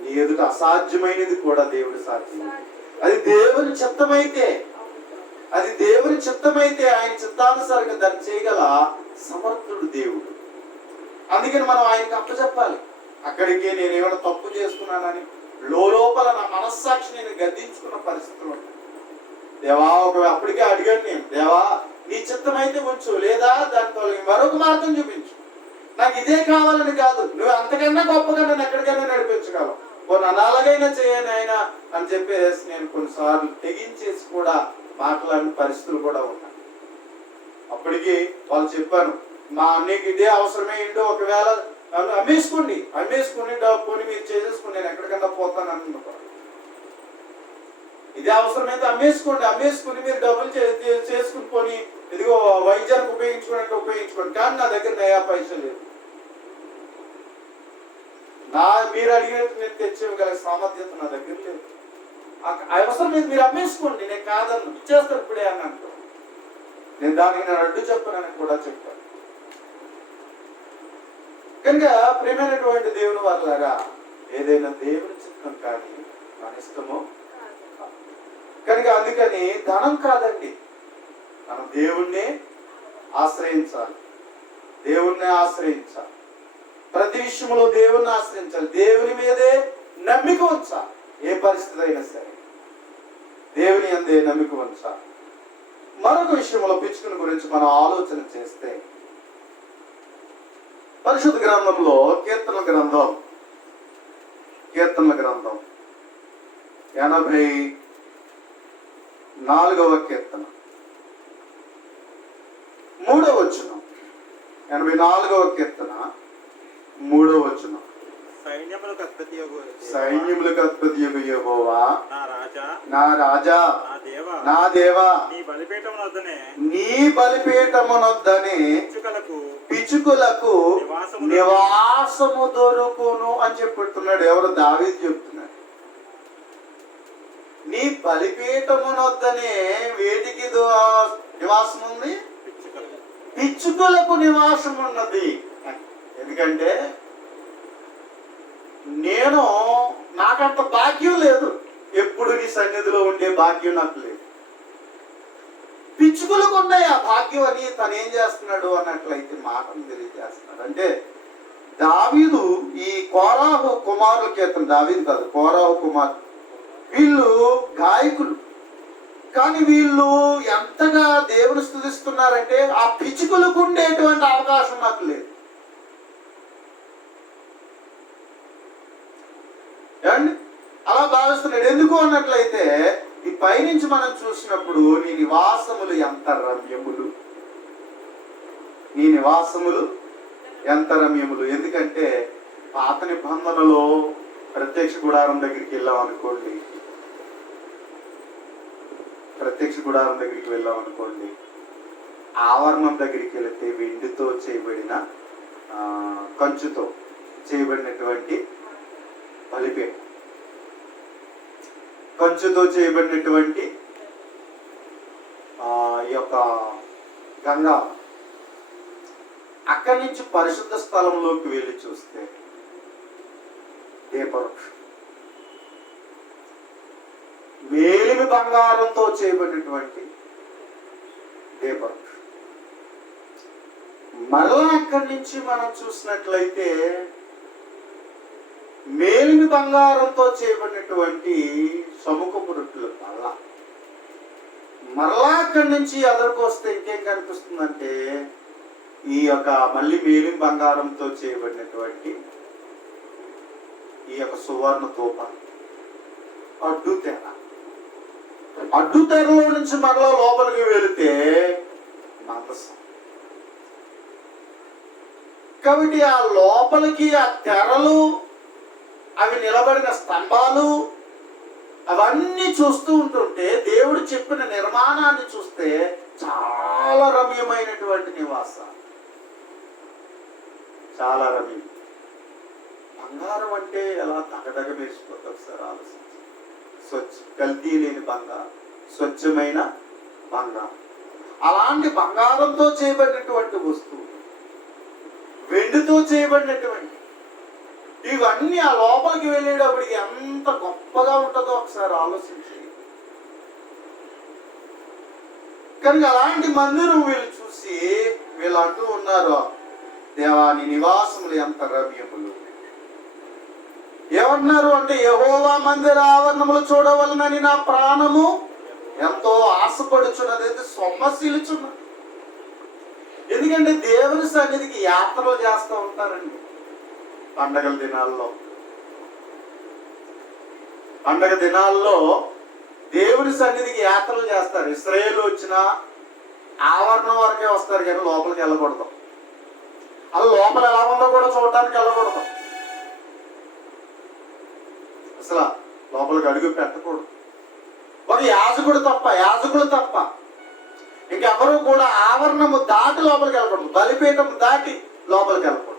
నీ ఎదుట అసాధ్యమైనది కూడా దేవుడు సాధ్యం. అది దేవుని చిత్తమైతే, అది దేవుని చిత్తమైతే ఆయన చిత్తానుసారంగా దాన్ని చేయగల సమర్థుడు దేవుడు. అందుకని మనం ఆయనకి అప్పచెప్పాలి. అక్కడికి నేను ఏమైనా తప్పు చేస్తున్నానని లోపల నా మనస్సాక్షి నేను గద్దించుకున్న పరిస్థితులు ఉంటాయి. దేవా అప్పటికే అడిగాను నేను, దేవా నీ చిత్తమైతే ఉంచు, లేదా దాని తొలగి మరొక మార్గం చూపించు. నాకు ఇదే కావాలని కాదు, నువ్వు అంతకన్నా గొప్పగా నన్ను ఎక్కడికైనా నడిపించగలవు, నన్ను అలాగైనా చేయను ఆయన అని చెప్పేసి నేను కొన్నిసార్లు తెగించేసి కూడా మాట్లాడిన పరిస్థితులు కూడా ఉన్నాయి. అప్పటికి వాళ్ళు చెప్పాను, మా అన్నయ్యకి ఇదే అవసరమే ఏంటో, ఒకవేళ నన్ను అమ్మేసుకుని డబ్బుని మీరు చేసేసుకుని నేను ఎక్కడికన్నా పోతాను అనుకుంటున్నాను. ఇదే అవసరమైతే అమ్మేసుకుని మీరు డబ్బులు చేసుకుని పోని, ఇదిగో వైద్యానికి ఉపయోగించుకోండి, కానీ నా దగ్గర నయా పైసలు లేదు. మీరు అడిగినట్టు నేను తెచ్చేయగల సామర్థ్యత నా దగ్గర లేదు. అవసరం మీద మీరు అమ్మేసుకోండి, నేను కాదన్ను, ఇచ్చేస్తాను ఇప్పుడే అని అంటాను. నేను దానికి నేను అడ్డు చెప్పానని కూడా చెప్పాను. కనుక ప్రియమైనటువంటి దేవుని వాళ్ళగా ఏదైనా దేవుని చిత్తం కానీ మన ఇష్టమో కనుక అందుకని ధనం కాదండి, మనం దేవుణ్ణి ఆశ్రయించాలి. ప్రతి విషయంలో దేవుణ్ణి ఆశ్రయించాలి. దేవుని మీదే నమ్మిక ఉంచాలి. ఏ పరిస్థితి అయినా సరే దేవుని అందే నమ్మిక ఉంచాలి. మరొక విషయంలో పిచ్చుకుని గురించి మనం ఆలోచన చేస్తే, పరిశుద్ధ గ్రంథంలో కీర్తనల గ్రంథం 84వ కీర్తన 3వ వచనం. 84వ కీర్తన 3వ వచనం. సైన్యములకు అధిపతియగు యెహోవా నా రాజా నా దేవా నీ బలిపీఠమునొద్దనే పిచ్చుకలకు నివాసము దొరుకును అని చెప్తున్నాడు. ఎవరు? దావీదు చెప్తున్నాడు. నీ బలిపీఠమునొద్దనే వేటికి నివాసం ఉంది? పిచ్చుకలకు నివాసం ఉన్నది. ఎందుకంటే నాకంత భాగ్యం లేదు, ఎప్పుడు నీ సన్నిధిలో ఉండే భాగ్యం నాకు లేదు. పిచ్చుకలకు ఉన్నాయి ఆ భాగ్యం అని తను ఏం చేస్తున్నాడు అన్నట్లయితే మాటను తెలియజేస్తున్నాడు. అంటే దావీదు ఈ కోరాహు కుమారుల కీర్తన, దావీదు కాదు కోరాహు కుమారు, వీళ్ళు గాయకులు. కానీ వీళ్ళు ఎంతగా దేవుని స్తుతిస్తున్నారంటే ఆ పిచ్చుకలకు ఉండేటువంటి అవకాశం నాకు లేదు. అలా భావిస్తున్నాడు. ఎందుకు అన్నట్లయితే ఈ పైనుంచి మనం చూసినప్పుడు నీ నివాసములు ఎంత రమ్యములు. ఎందుకంటే పాత నిబంధనలో ప్రత్యక్ష గుడారం దగ్గరికి వెళ్ళాం అనుకోండి, ఆవరణం దగ్గరికి వెళితే వెండితో చేయబడిన కంచుతో చేయబడినటువంటి బలిపీఠం, కంచుతో చేయబడినటువంటి ఈ యొక్క గంగా. అక్కడి నుంచి పరిశుద్ధ స్థలంలోకి వెళ్ళి చూస్తే దీపవృక్షం, మేలిమి బంగారంతో చేయబడినటువంటి దీపవృక్షం. మరలా అక్కడి నుంచి మనం చూసినట్లయితే మేలిమి బంగారంతో చేయబడినటువంటి సముఖపు రొట్టెల బల్ల. మరలా అక్కడి నుంచి ఎదురుకు వస్తే ఇంకేం కనిపిస్తుందంటే ఈ యొక్క మళ్ళీ మేలిమి బంగారంతో చేయబడినటువంటి ఈ యొక్క సువర్ణ తూపం. అడ్డు తెర. అడ్డు తెరలో నుంచి మరలా లోపలికి వెళితే మందసం. కాబట్టి ఆ లోపలికి ఆ తెరలు, అవి నిలబడిన స్తంభాలు, అవన్నీ చూస్తూ ఉంటుంటే దేవుడు చెప్పిన నిర్మాణాన్ని చూస్తే చాలా రమ్యమైనటువంటి నివాసం, చాలా రమ్యం. బంగారం అంటే ఎలా దగదగ మెరిసిపోతుంది ఒకసారి ఆలోచించి. కల్తీ లేని బంగారం, స్వచ్ఛమైన బంగారం. అలాంటి బంగారంతో చేయబడినటువంటి వస్తువు, వెండితో చేయబడినటువంటి ఇవన్నీ ఆ లోపలికి వెళ్ళేటప్పటికి ఎంత గొప్పగా ఉంటుందో ఒకసారి ఆలోచించి. కనుక అలాంటి మందిరం వీళ్ళు చూసి వీళ్ళు అంటూ ఉన్నారు, దేవాని నివాసములు ఎంత రమ్యములు. ఏమన్నారు అంటే, యెహోవా మందిర ఆవరణములు చూడవలనని నా ప్రాణము ఎంతో ఆశపడుచున్నది, సొమ్మశీలుచున్నది. ఎందుకంటే దేవుని సన్నిధికి యాత్రలు చేస్తూ ఉంటారండి. పండగల దినాల్లో, పండగ దినాల్లో దేవుని సన్నిధికి యాత్రలు చేస్తారు. ఇశ్రాయేలు వచ్చిన ఆవరణం వరకే వస్తారు కానీ లోపలికి వెళ్ళకూడదు. అది లోపల ఎలా ఉందో కూడా చూడటానికి వెళ్ళకూడదు. అసలు లోపలికి అడుగు పెట్టకూడదు. ఒక యాజకుడు తప్ప ఇంకెవరూ కూడా ఆవరణము దాటి లోపలికి వెళ్ళకూడదు. బలిపీఠం దాటి లోపలికి వెళ్ళకూడదు.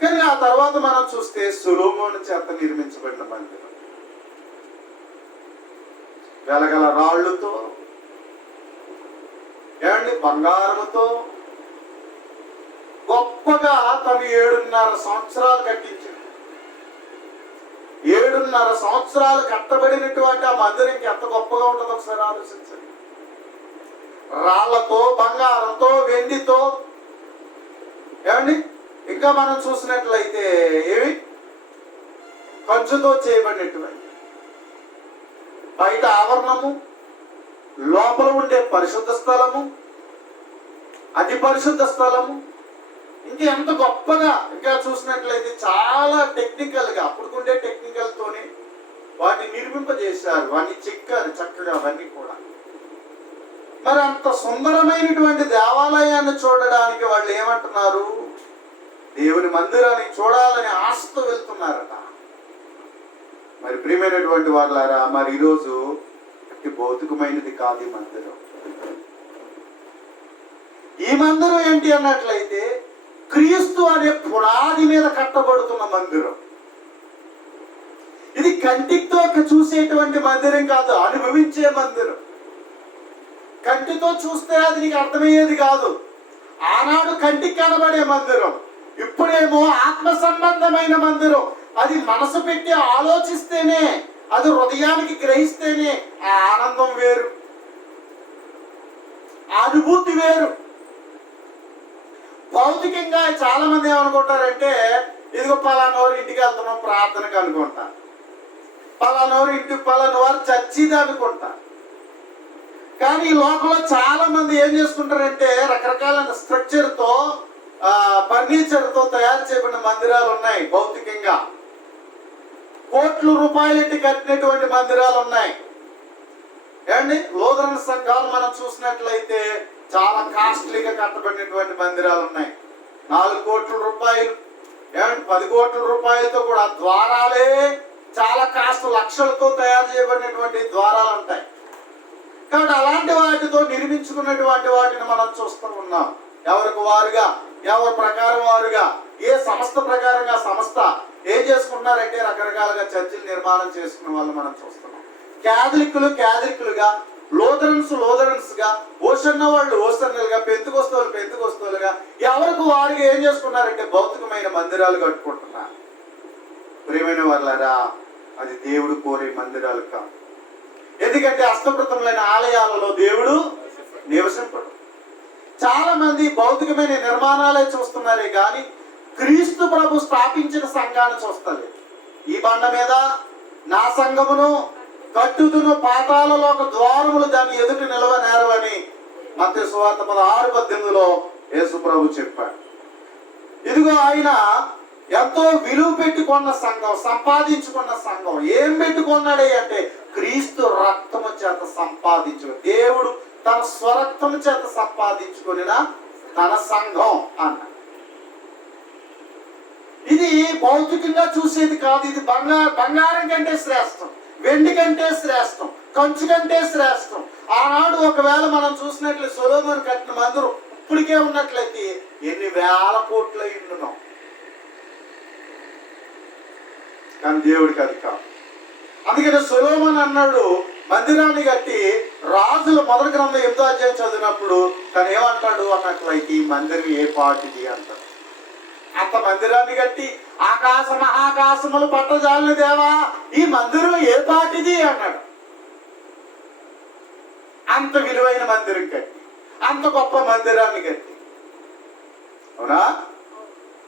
కానీ ఆ తర్వాత మనం చూస్తే సొలొమోను చేత నిర్మించబడిన మందిరం వెలగల రాళ్లతో, ఏమండి, బంగారముతో గొప్పగా తను 7.5 సంవత్సరాలు కట్టించాడు. 7.5 సంవత్సరాలు కట్టబడినటువంటి ఆ మందిరంకి ఎంత గొప్పగా ఉంటుందో ఒకసారి ఆలోచించండి. రాళ్లతో, బంగారంతో, వెండితో, ఏమండి, ఇంకా మనం చూసినట్లయితే ఏమి కంచుతో చేయబడినటువంటి బయట ఆవరణము, లోపల ఉండే పరిశుద్ధ స్థలము, అతి పరిశుద్ధ స్థలము, ఇంకా ఎంత గొప్పగా ఇంకా చూసినట్లయితే చాలా టెక్నికల్గా, అప్పుడుకుండే టెక్నికల్తోనే వాటిని నిర్మింపజేశారు, వాటిని చెక్కారు చక్కగా అవన్నీ కూడా. మరి అంత సుందరమైనటువంటి దేవాలయాన్ని చూడడానికి వాళ్ళు ఏమంటున్నారు, దేవుని మందిరాన్ని చూడాలని ఆశతో వెళ్తున్నారట. మరి ప్రియమైనటువంటి వాళ్ళారా, మరి ఈరోజు అతి భౌతికమైనది కాదు ఈ మందిరం. ఈ మందిరం ఏంటి అన్నట్లయితే క్రీస్తు అనే పునాది మీద కట్టబడుతున్న మందిరం. ఇది కంటితో చూసేటువంటి మందిరం కాదు, అనుభవించే మందిరం. కంటితో చూస్తే అది నీకు అర్థమయ్యేది కాదు. ఆనాడు కంటికి కనబడే మందిరం, ఇప్పుడేమో ఆత్మ సంబంధమైన మందిరం. అది మనసు పెట్టి ఆలోచిస్తేనే, అది హృదయానికి గ్రహిస్తేనే ఆ ఆనందం వేరు, ఆ అనుభూతి వేరు. భౌతికంగా చాలా మంది ఏమనుకుంటారంటే, ఇదిగో పలానోరు ఇంటికి వెళ్తున్నాం ప్రార్థనకు అనుకుంటా, పలానోరు చర్చిది అనుకుంటా. కానీ ఈ లోకంలో చాలా మంది ఏం చేసుకుంటారంటే, రకరకాల స్ట్రక్చర్తో, ఫర్నిచర్తో తయారు చేయబడిన మందిరాలు ఉన్నాయి. భౌతికంగా కోట్ల రూపాయలెట్టి కట్టినటువంటి మందిరాలు ఉన్నాయి. ఏమండి, లూథరన్ సంఘాలు మనం చూసినట్లయితే చాలా కాస్ట్లీగా కట్టబడినటువంటి మందిరాలు ఉన్నాయి. 4 కోట్ల రూపాయలు, ఏమండి 10 కోట్ల రూపాయలతో కూడా ద్వారాలే చాలా కాస్ట్, లక్షలతో తయారు చేయబడినటువంటి ద్వారాలు ఉంటాయి. కాబట్టి అలాంటి వాటితో నిర్మించుకున్నటువంటి వాటిని మనం చూస్తూ ఉన్నాం. ఎవరికి వారుగా, ఎవరి ప్రకారం వారుగా, ఏ సంస్థ ప్రకారంగా సంస్థ ఏం చేసుకుంటున్నారంటే రకరకాలుగా చర్చిలు నిర్మాణం చేసుకున్న వాళ్ళు మనం చూస్తున్నాం. క్యాథలిక్కులుగా, లూథరన్స్ గా, ఓషన్న వాళ్ళు ఓషన్నలుగా, పెంతుకొస్తోలుగా ఎవరికి వారుగా ఏం చేసుకున్నారంటే భౌతికమైన మందిరాలు కట్టుకుంటున్నారు. ప్రియమైన వాళ్ళరా, అది దేవుడు కోరే మందిరాలు కాదు. ఎందుకంటే అష్టప్రతములైన ఆలయాలలో దేవుడు నివసింపడు. చాలా మంది భౌతికమైన నిర్మాణాలే చూస్తున్నారే కానీ క్రీస్తు ప్రభు స్థాపించిన సంఘాన్ని చూస్తలేదు. ఈ బండ మీద నా సంఘమును కట్టుదును, పాతాళలో ఒక ద్వారములు దాన్ని ఎదుట నిలవనేరవని మత్తయి సువార్త 16:18 యేసు ప్రభు చెప్పాడు. ఇదిగో ఆయన ఎంతో విలువ పెట్టుకున్న సంఘం, సంపాదించుకున్న సంఘం. ఏం పెట్టుకున్నాడే అంటే క్రీస్తు రక్తము చేత సంపాదించు, దేవుడు తన స్వరక్తము చేత సంపాదించుకుని తన సంఘం అన్న. ఇది భౌతికంగా చూసేది కాదు. ఇది బంగారం కంటే శ్రేష్టం, వెండి కంటే శ్రేష్టం, కంచు కంటే శ్రేష్టం. ఆనాడు ఒకవేళ మనం చూసినట్లయితే సొలొమోను కట్టిన మందిరం ఇప్పటికే ఉన్నట్లయితే ఎన్ని వేల కోట్ల ఇండున్నాం. కానీ దేవుడికి అది కాదు. అందుకని సొలొమోను అన్నాడు, మందిరాన్ని కట్టి రాజుల మొదటి గ్రంథం 8వ అధ్యాయం చదివినప్పుడు తను ఏమంటాడు అన్నట్లయితే ఈ మందిరం ఏ పాటిది అంటాడు. అంత మందిరాన్ని కట్టి ఆకాశ మహాకాశములు పట్టజాలని దేవా, ఈ మందిరం ఏ పాటిది అన్నాడు. అంత విలువైన మందిరం కట్టి, అంత గొప్ప మందిరాన్ని కట్టి, అవునా?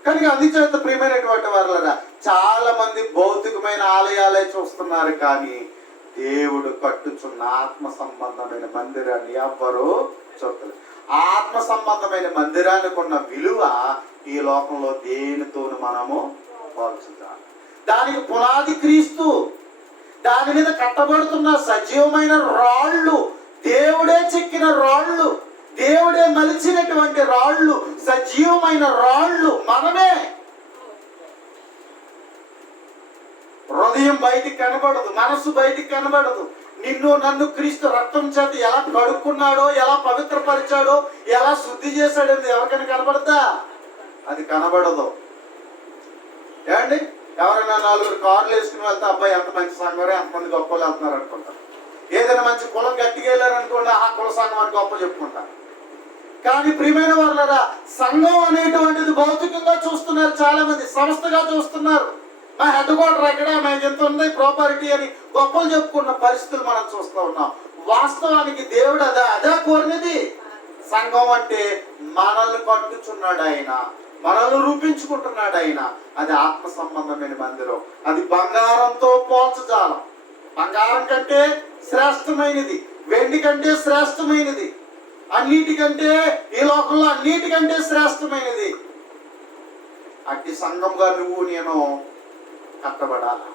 కనుక అందుచేత ప్రియమైనటువంటి వారులరా, చాలా మంది భౌతికమైన ఆలయాలే చూస్తున్నారు, కానీ దేవుడు కట్టుచున్న ఆత్మ సంబంధమైన మందిరాన్ని ఎవ్వరూ చూడలేదు. ఆత్మ సంబంధమైన మందిరానికి ఉన్న విలువ ఈ లోకంలో దేనితోనూ మనము పోల్చుతాం. దానికి పునాది క్రీస్తు, దాని మీద కట్టబడుతున్న సజీవమైన రాళ్ళు, దేవుడే చెక్కిన రాళ్ళు, దేవుడే మలిచినటువంటి రాళ్ళు, సజీవమైన రాళ్ళు మనమే. హృదయం బయటికి కనబడదు, మనసు బయటికి కనబడదు. నిన్ను నన్ను క్రీస్తు రక్తం చేత ఎలా కడుక్కున్నాడో, ఎలా పవిత్రపరిచాడో, ఎలా శుద్ధి చేశాడో ఎవరికైనా కనబడతా? అది కనబడదు. ఏమండి, ఎవరైనా 4 కార్లు వేసుకుని వెళ్తే అబ్బాయి ఎంత మంచి సంఘం, ఎంతమంది గొప్ప వాళ్ళు వెళ్తున్నారు అనుకుంటారు. ఏదైనా మంచి కులం గట్టిగా వెళ్ళారు అనుకోండి, ఆ కుల సంఘం అని గొప్ప చెప్పుకుంటారు. కానీ ప్రియమైన వాళ్ళరా, సంఘం అనేటువంటిది భౌతికంగా చూస్తున్నారు చాలా మంది, సంస్థగా చూస్తున్నారు. మా హెడ్ క్వార్టర్ ఎక్కడ, మేము ఎంత ఉంది ప్రాపర్టీ అని గొప్పలు చెప్పుకున్న పరిస్థితులు మనం చూస్తూ ఉన్నాం. వాస్తవానికి దేవుడు అదే కోరినది. సంఘం అంటే మనల్ని కట్టుచున్నాడు ఆయన, మనల్ని రూపించుకుంటున్నాడు ఆయన. అది ఆత్మ సంబంధమైన మందిరం. అది బంగారంతో పోల్చజాలం. బంగారం కంటే శ్రేష్టమైనది, వెండి కంటే శ్రేష్టమైనది, అన్నిటికంటే ఈ లోకంలో అన్నిటికంటే శ్రేష్టమైనది. అట్టి సంఘంగా నువ్వు నేను కట్టబడాలి.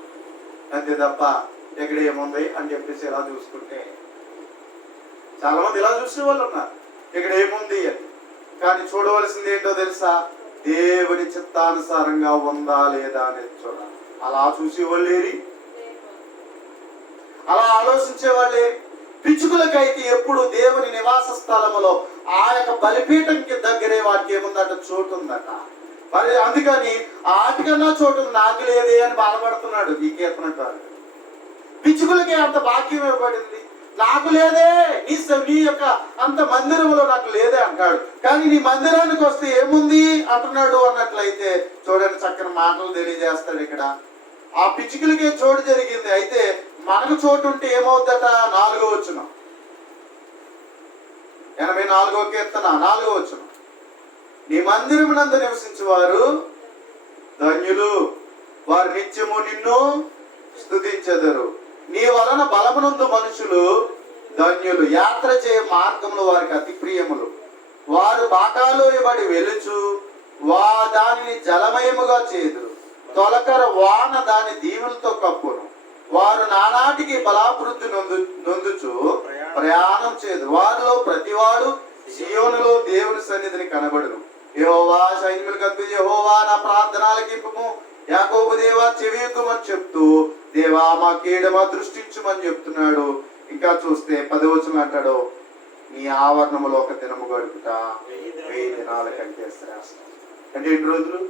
అంతే తప్ప ఎక్కడ ఏముంది అని చెప్పేసి ఇలా చూసుకుంటే, చాలా మంది ఇలా చూసే వాళ్ళు ఉన్నారు, ఇక్కడ ఏముంది అని. కానీ చూడవలసింది ఏంటో తెలుసా? దేవుని చిత్తానుసారంగా ఉందా లేదా అనేది చూడాలి. అలా చూసేవాళ్ళేరి, అలా ఆలోచించే వాళ్ళేరి. పిచ్చుకులకైతే ఎప్పుడు దేవుని నివాస స్థలములో ఆ యొక్క బలిపీఠంకి దగ్గరే వాటికి ఏముందట, చోటు ఉందట. మరి అందుకని ఆటికన్నా చోటు నాకు లేదే అని బాధపడుతున్నాడు ఈ కీర్తనకారుడు. పిచ్చుకులకి అంత భాగ్యం ఇవ్వబడింది, నాకు లేదే, నీ యొక్క అంత మందిరంలో నాకు లేదే అంటాడు. కానీ నీ మందిరానికి వస్తే ఏముంది అంటున్నాడు అన్నట్లయితే చూడండి, చక్కని మాటలు తెలియజేస్తాడు ఇక్కడ. ఆ పిచ్చుకులకే చోటు జరిగింది, అయితే మనకు చోటు ఉంటే ఏమవుద్దట? 4వ వచనం, 84వ కీర్తన 4వ వచనం. నీ మందిరమునందు నివసించువారు ధన్యులు, వారు నిత్యము నిన్ను స్తుతించెదరు. నీ వలన బలమునందు మనుషులు ధన్యులు, యాత్ర చేయ మార్గములు వారికి అతి ప్రియములు. వారు బాకాలో ఇవ్వడి వెలుచు దానిని జలమయముగా చేదురు, తొలకర వాన దాని దీవులతో కప్పును. వారు నానాటికి బలాభివృద్ధి నొందుచు ప్రయాణం చేదు. వారిలో ప్రతివాడు సియోనులో దేవుని సన్నిధిని కనబడును. యెహోవా సైన్యములకు అధిపతి యెహోవా నా ప్రార్థన ఆలకింపుము, యాకోబు దేవా చెవియొగ్గుమని చెప్తూ దేవా మా కీడమా దృష్టించుమని చెప్తున్నాడు. ఇంకా చూస్తే 10వ వచనం అంటాడు, నీ ఆవరణములో ఒక దినము గడుపుట 1000 దినాల కంటే శ్రేష్టం. అంటే ఎన్ని రోజులు?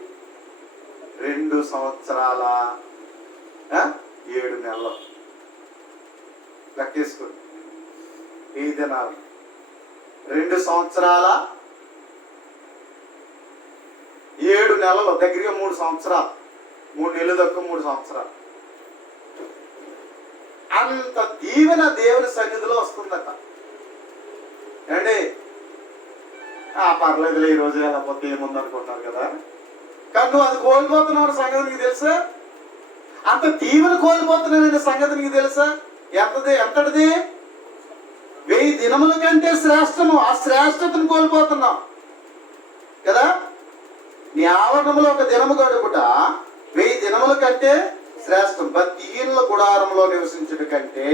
2 సంవత్సరాల 7 నెలలు లెక్కేసుకోండి. 1000 దినాలు 2 సంవత్సరాల 7 నెలలు, దగ్గరగా 3 సంవత్సరాలు, 3 నెలలు తక్కువ 3 సంవత్సరాలు. అంత దీవెన దేవుని సన్నిధిలో వస్తుందట. అండి పర్లేదులే ఈ రోజు వెళ్ళకపోతే ఏముందనుకుంటున్నారు కదా, కానీ నువ్వు అది కోల్పోతున్నావు సంగతి నీకు తెలుసా? అంత దీవెన కోల్పోతున్నావు సంగతి నీకు తెలుసా? ఎంతటిది? 1000 దినముల కంటే శ్రేష్టము. ఆ శ్రేష్టతను కోల్పోతున్నావు కదా. నీ ఆవరణములో ఒక దినము గడుపుట 1000 దినముల కంటే శ్రేష్టం. భక్తిహీనుల గుడారంలో నివసించుట కంటే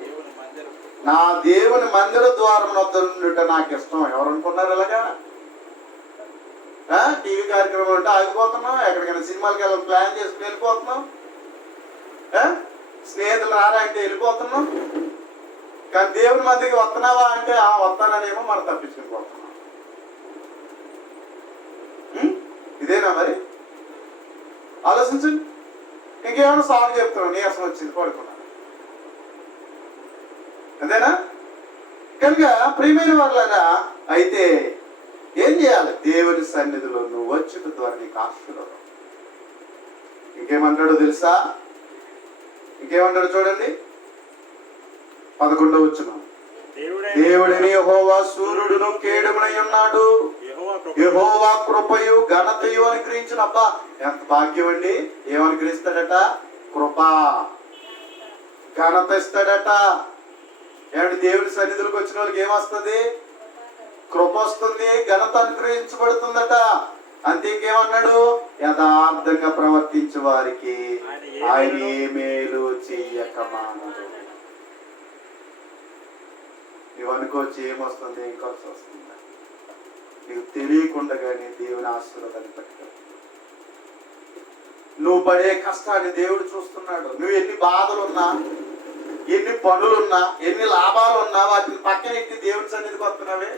దేవుని మందిరం నా దేవుని మందిర ద్వారం వద్ద నుండుట నాకు ఇష్టం. ఎవరు అనుకున్నారు ఇలాగా? టీవీ కార్యక్రమం అంటే ఆగిపోతున్నాం, ఎక్కడికైనా సినిమాలకి వెళ్ళాలి ప్లాన్ చేసుకుని వెళ్ళిపోతున్నాం, స్నేహితులు రారా అంటే వెళ్ళిపోతున్నాం. కానీ దేవుని మందికి వస్తున్నావా అంటే వస్తాననేమో మనం తప్పించుకుని పోతున్నాం. ఇదేనా మరి? ఆలోచించండి. ఇంకేమైనా సాగు చెప్తున్నాం, నీరసం వచ్చింది పడుకున్నాను, అదేనా? కనుక ప్రియమైన వాళ్ళగా అయితే ఏం చేయాలి? దేవుని సన్నిధిలో నువ్వు వచ్చుట ద్వారా నీకు ఆశీర్వాదం. ఇంకేమంటాడో తెలుసా? ఇంకేమంటాడు చూడండి, 11వ వచనం. దేవుడిని యెహోవా సూర్యుడును కేడుమునై ఉన్నాడు, యెహోవా కృపయు ఘనతయు అనుగ్రహించిన. అబ్బా ఎంత భాగ్యం అండి! ఏమనుగ్రహిస్తాడట? కృప, ఘనత ఇస్తాడట. ఏమంటే దేవుని సన్నిధిలోకి వచ్చిన వాళ్ళకి ఏమొస్తుంది? కృప వస్తుంది, ఘనత అనుగ్రహించబడుతుందట. అంతే. ఇంకేమన్నాడు? యథార్థంగా ప్రవర్తించే వారికి ఆయన ఏ మేలు చెయ్యక మానడు. నువ్వు అనుకోవచ్చు ఏమొస్తుంది, ఏం ఖర్చు వస్తుందా? నీకు తెలియకుండానే దేవుని ఆశీర్వాదాన్ని పట్టుకో. నువ్వు పడే కష్టాన్ని దేవుడు చూస్తున్నాడు. నువ్వు ఎన్ని బాధలున్నా, ఎన్ని పనులున్నా, ఎన్ని లాభాలున్నా వాటిని పక్కనెట్టి దేవుని సన్నిధికి వస్తున్నావే.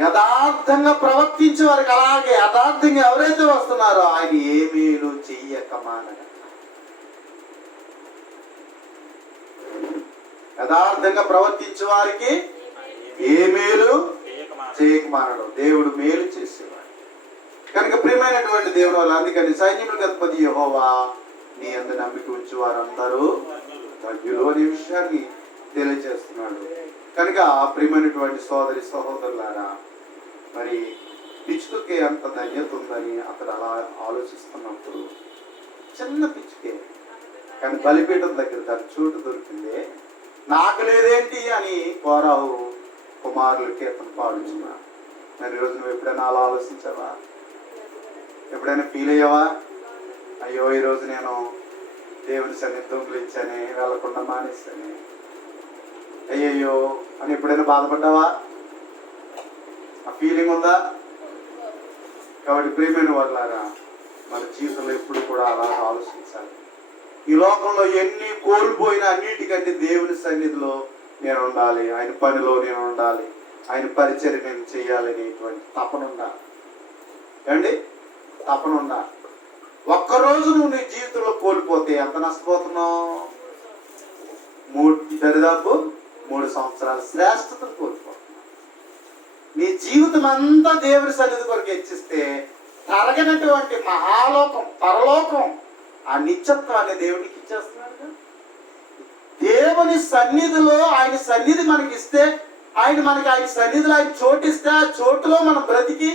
యథార్థంగా ప్రవర్తించే వారికి, అలాగే యథార్థంగా ఎవరైతే వస్తున్నారో ఆయన ఏ మేలు చెయ్యక మానడు. యథార్థంగా ప్రవర్తించే వారికి ఏ మేలు చేయక మానడు. దేవుడు మేలు చేసేవాడు. కనుక ప్రియమైనటువంటి దేవుడు వాళ్ళు, అందుకని సైన్యములకు అధిపతి యెహోవా నీ యందు నమ్మిక ఉంచి వారందరూ ధన్యులు అనే విషయాన్ని తెలియజేస్తున్నాడు. కనుక ప్రియమైనటువంటి సోదరి సహోదరులారా, మరి పిచ్చుకకి అంత ధన్యత ఉందని అతడు అలా ఆలోచిస్తున్నప్పుడు, చిన్న పిచ్చుకే కానీ బలిపీఠం దగ్గర దాని చోటు దొరికిందే, నాకు లేదేంటి అని కోరావు కుమారులు కీర్తన పాడుచున్నారు. మరి ఈరోజు నువ్వు ఎప్పుడైనా అలా ఆలోచించావా? ఎప్పుడైనా ఫీల్ అయ్యావా? అయ్యో ఈరోజు నేను దేవుని సన్నిధి దొంగిలించానే, వెళ్ళకుండా మానేస్తానే, అయ్యయ్యో అని ఎప్పుడైనా బాధపడ్డావా? ఆ ఫీలింగ్ ఉందా? కాబట్టి ప్రియమైన వాళ్ళారా, మన జీవితంలో ఎప్పుడు కూడా అలా ఆలోచించాలి. ఈ లోకంలో ఎన్ని కోల్పోయినా అన్నిటికంటే దేవుని సన్నిధిలో నేను ఉండాలి, ఆయన పనిలో నేను ఉండాలి, ఆయన పరిచర్య నేను చేయాలనేటువంటి తపన ఉండాలి. ఏమండి? తపన ఉండాలి. ఒక్కరోజు నువ్వు నీ జీవితంలో కోల్పోతే ఎంత నష్టపోతున్నావు? దరిదాపు 3 సంవత్సరాల శ్రేష్టతను కోల్పోతున్నావు. నీ జీవితం అంతా దేవుని సన్నిధి కొరకు హెచ్చిస్తే తరగనటువంటి మహాలోకం, పరలోకం, ఆ నిత్యత్వాన్ని దేవునికి ఇచ్చేస్తున్నాడు. దేవుని సన్నిధిలో ఆయన సన్నిధి మనకి ఇస్తే, ఆయన సన్నిధిలో ఆయన చోటిస్తే, ఆ చోటులో మనం బ్రతికి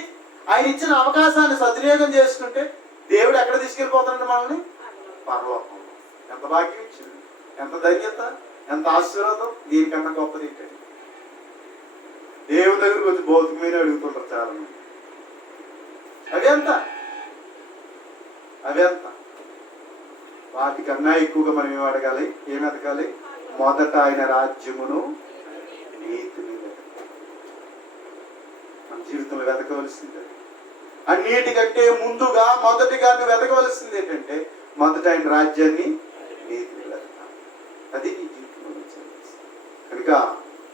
ఆయన ఇచ్చిన అవకాశాన్ని సద్వినియోగం చేసుకుంటే దేవుడు ఎక్కడ తీసుకెళ్ళిపోతాడంటే మనల్ని? పరలోకం. ఎంత భాగ్యం ఇచ్చింది, ఎంత ధన్యత, ఎంత ఆశీర్వాదం! దీనికన్నా గొప్పది ఏంటండి? దేవుని దగ్గరికి వచ్చి భౌతికమైన అడుగుతుంటారు చాలా మంది. అవి ఎంత వాటికన్నా ఎక్కువగా మనం ఏం అడగాలి? ఏం ఎదగాలి? మొదట ఆయన రాజ్యమును నీతిని వెతకాలి. మన జీవితంలో వెతకవలసింది అన్నిటికంటే ముందుగా మొదటిగా నువ్వు వెతకవలసింది ఏంటంటే, మొదట ఆయన రాజ్యాన్ని, నీతిని వెతకాలి. అది నీ జీవితంలో చేయవలసింది. కనుక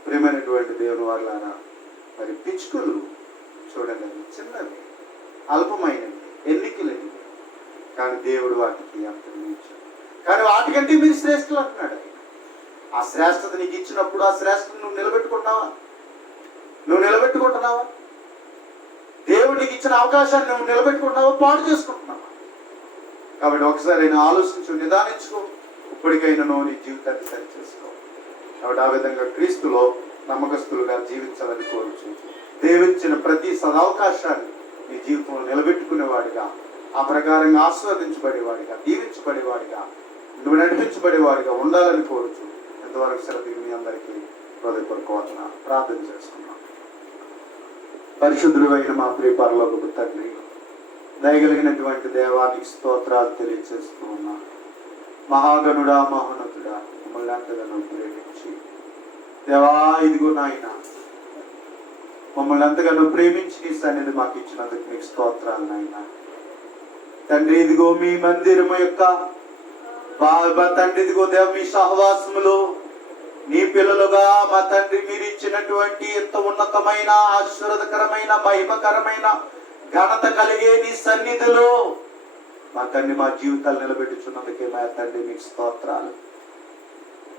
ప్రియమైనటువంటి దేవుని వాళ్ళారా, మరి పిచ్చుకలు చూడండి, అవి చిన్నవి, అల్పమైనవి, ఎన్నికలేవి, కానీ దేవుడు వాటికి అంత ఇచ్చాడు. కానీ వాటికంటే మీరు శ్రేష్ఠులు అంటున్నాడు. ఆ శ్రేష్టత నీకు ఇచ్చినప్పుడు ఆ శ్రేష్టత నువ్వు నిలబెట్టుకుంటున్నావా? దేవుడు నీకు ఇచ్చిన అవకాశాన్ని నువ్వు నిలబెట్టుకుంటున్నావా, పాడు చేసుకుంటున్నావా? కాబట్టి ఒకసారి అయినా ఆలోచించు, నిదానించుకో. ఇప్పటికైనా నువ్వు నీ జీవితాన్ని సరి చేసుకో. కాబట్టి ఆ విధంగా క్రీస్తులో నమ్మకస్తులుగా జీవించాలని కోరుచు, దేవుడిచ్చిన ప్రతి సదవకాశాన్ని నీ జీవితంలో నిలబెట్టుకునేవాడిగా, ఆ ప్రకారంగా ఆస్వాదించబడేవాడిగా, దీవించబడేవాడిగా, నువ్వు నడిపించబడేవాడిగా ఉండాలని కోరుచు. ఎంతవరకు శ్రద్ధ మీ అందరికీ హృదయపూర్వక ప్రార్థన చేసుకున్నాం. పరిశుద్ధుడు అయిన మా ప్రియ పరలోకపు తండ్రి, దయగలిగినటువంటి దేవానికి స్తోత్రాలు తెలియజేస్తూ ఉన్నాను. మహాగణుడా, మహోన్నతుడా, మమ్మల్ని ఎంతగానో ప్రేమించి దేవా, ఇదిగో నాయన, మమ్మల్ని ఎంతగానో ప్రేమించి నీ సన్నిధి మాకు ఇచ్చినందుకు నీకు స్తోత్రాలు నాయన. తండ్రి, ఇదిగో మీ మందిరము యొక్క తండ్రి, ఇదిగో దేవ మీ సహవాసములో నీ పిల్లలుగా మా తండ్రి మీరు ఇచ్చినటువంటి ఎంత ఉన్నతమైన, ఆశీర్వాదకరమైన, మహిమకరమైన, ఘనత కలిగే నీ సన్నిధిలో మా తండ్రి మా జీవితాలు నిలబెట్టుచున్నందుకే మా తండ్రి మీకు స్తోత్రాలు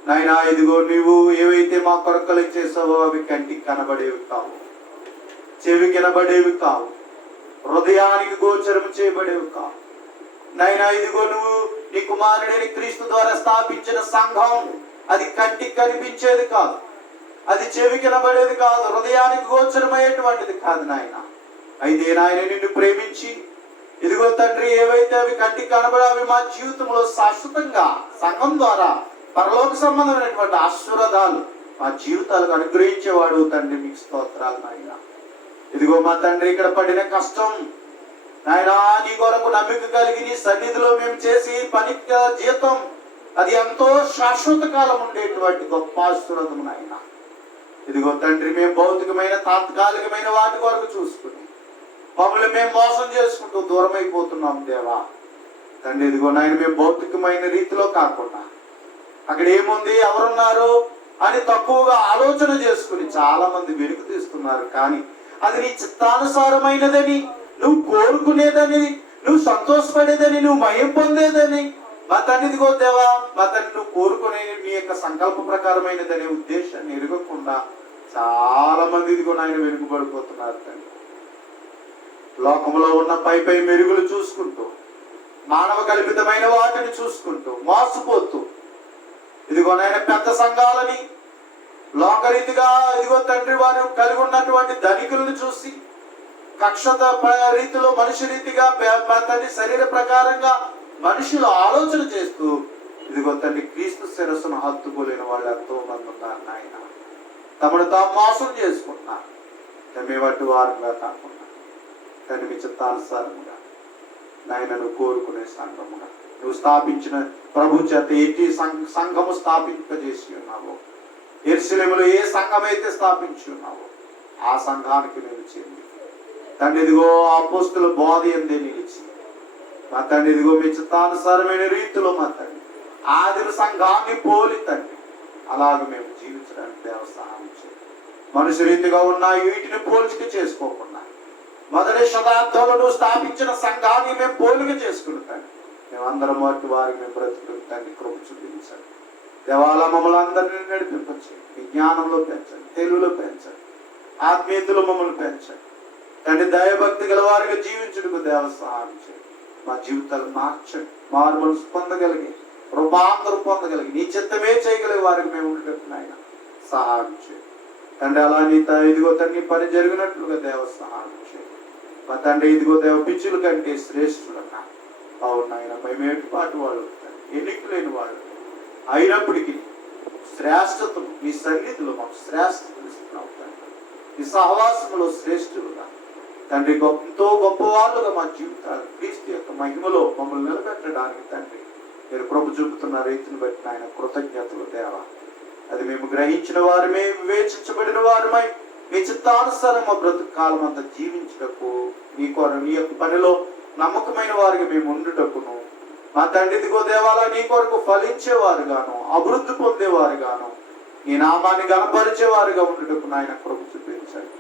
నాయనా. ఇదిగో నీవు ఏవైతే మా కొరకలు చేసావో అవి కంటికి కనబడేవి కావు, చెవి కనబడేవి కావు, హృదయానికి గోచరం చేయబడేవి కావు నాయనా. ఇదిగో నువ్వు నీ కుమారుడైన క్రీస్తు ద్వారా స్థాపించిన సంఘం అది కంటికి కనిపించేది కాదు, అది చెవి కనబడేది కాదు, హృదయానికి గోచరమయ్యేటువంటిది కాదు నాయన. అయితే నాయన నిన్ను ప్రేమించి ఇదిగో తండ్రి ఏవైతే అవి కంటికి కనబడే అవి మా జీవితంలో శాశ్వతంగా సంఘం ద్వారా పరలోక సంబంధమైనటువంటి ఆశీర్వాదాలు మా జీవితాలకు అనుగ్రహించేవాడు తండ్రి మీకు స్తోత్రాలు నాయన. ఇదిగో మా తండ్రి ఇక్కడ పడిన కష్టం నాయనా, నీ కొరకు నమ్మిక కలిగి నీ సన్నిధిలో మేము చేసి పని జీతం అది ఎంతో శాశ్వత కాలం ఉండేటువంటి గొప్ప ఆశీర్వాదం నాయన. ఇదిగో తండ్రి మేము భౌతికమైన తాత్కాలికమైన వాటి కొరకు చూసుకుని మమ్మల్ని మేము మోసం చేసుకుంటూ దూరం అయిపోతున్నాం దేవా తండ్రి. ఇదిగో నాయన మేము భౌతికమైన రీతిలో కాకుండా అక్కడ ఏముంది, ఎవరున్నారు అని తక్కువగా ఆలోచన చేసుకుని చాలా మంది వెలుగు తీస్తున్నారు. కానీ అది నీ చిత్తానుసారమైనదని, నువ్వు కోరుకునేదని, నువ్వు సంతోషపడేదని, నువ్వు మయం పొందేదని మా తండ్రి ఇదిగో దేవా మా తండ్రి నువ్వు కోరుకునే నీ యొక్క సంకల్ప ప్రకారమైనదనే ఉద్దేశాన్ని ఎరగకుండా చాలా మంది ఇదిగో నాయన వెనుకబడిపోతున్నారు తండ్రి. లోకంలో ఉన్న పై పై మెరుగులు చూసుకుంటూ, మానవ కల్పితమైన వాటిని చూసుకుంటూ మోసపోతూ ఇదిగో నాయన పెద్ద సంఘాలని లోకరీతిగా ఇదిగో తండ్రి వారు కలిగి ఉన్నటువంటి ధనికులను చూసి కక్షత రీతిలో మనిషి రీతిగా తండ్రి శరీర ప్రకారంగా మనుషులు ఆలోచన చేస్తూ ఇదిగో తండ్రి క్రీస్తు శిరస్సును హత్తుకోలేని వాళ్ళు ఎంతో మంది ఉన్నారు నాయన. తమను తాము మోసం చేసుకుంటున్నారు. తమేవటి వారంగా కాకుండా తండ్రి మీ చిత్తానుసారముగా నాయన నువ్వు కోరుకునే సంఘముగా నువ్వు స్థాపించిన ప్రభు చేత ఏంటి సంఘము స్థాపింపజేసి ఉన్నావో, యెరూషలేములో ఏ సంఘం అయితే స్థాపించి ఉన్నావో ఆ సంఘానికి నేను చెంది తండ్రి ఇదిగో అపోస్తుల బోధ ఎందే నిలిచి మా తండ్రి ఇదిగో మీ చిత్తానుసారమైన రీతిలో మా తండ్రి ఆదిన సంఘాన్ని పోలి తండ్రి అలాగే మేము జీవించడానికి దేవ సహాయం చేయండి. మనుషు రీతిగా ఉన్న వీటిని పోల్చిక చేసుకోకుండా మొదటి శతాబ్దంలో నువ్వు స్థాపించిన సంఘాన్ని మేము పోలిక చేసుకుంటాం. మేమందరం వాటి వారికి మేము బ్రతుకుతాన్ని కృప చూపించండి దేవాల. మమ్మల్ని అందరినీ నడిపించండి, విజ్ఞానంలో పెంచండి, తెలుగులో పెంచండి, ఆత్మీయతలో మమ్మల్ని పెంచండి తండ్రి. దయభక్తి గల వారిగా జీవించుటకు దేవ సహాయం చేయండి. మా జీవితాలు మార్చండి, మారు మనసు పొందగలిగి రూపాంతరం పొందగలిగి నీ చిత్తమే చేయగలిగే వారికి మేము ఉండేటట్టు నాయన సహాయం చేయండి తండ్రి. అలా నీ ఇదిగో తండ్రి పని జరిగినట్లుగా దేవ సహాయం చేయండి మా తండ్రి. ఇదిగో దేవ పిచ్చుల కంటే శ్రేష్ఠులన్నా అవును ఆయన మేమేటిపాటి వాళ్ళు ఎన్నిక లేని వాళ్ళు అయినప్పటికీ శ్రేష్టతను నీ సన్నిధిలో మాకు శ్రేష్టతను ఇస్తున్నావు తండ్రి. నీ సహవాసంలో శ్రేష్ఠులుగా తండ్రి ఎంతో గొప్ప వాళ్ళుగా మా జీవితాలు క్రీస్తు యొక్క మహిమలో మమ్మల్ని నిలబెట్టడానికి తండ్రి మీరు ప్రభు చూపుతున్న రీతిని బట్టి ఆయన కృతజ్ఞతలు దేవ. అది మేము గ్రహించిన వారమే, వివేచించబడిన వారమై మీ చిత్తానుసారం మా బ్రతుకు కాలం అంతా జీవించుటకు నీ యొక్క పనిలో నమ్మకమైన వారికి మేము ఉండుటకును మా తండ్రి ఇదిగో దేవాల నీ కొరకు ఫలించేవారు గాను అభివృద్ధి పొందేవారు గాను నీ నామాన్ని గణపరిచేవారుగా ఉండుటకు నాయన కృప చూపించండి.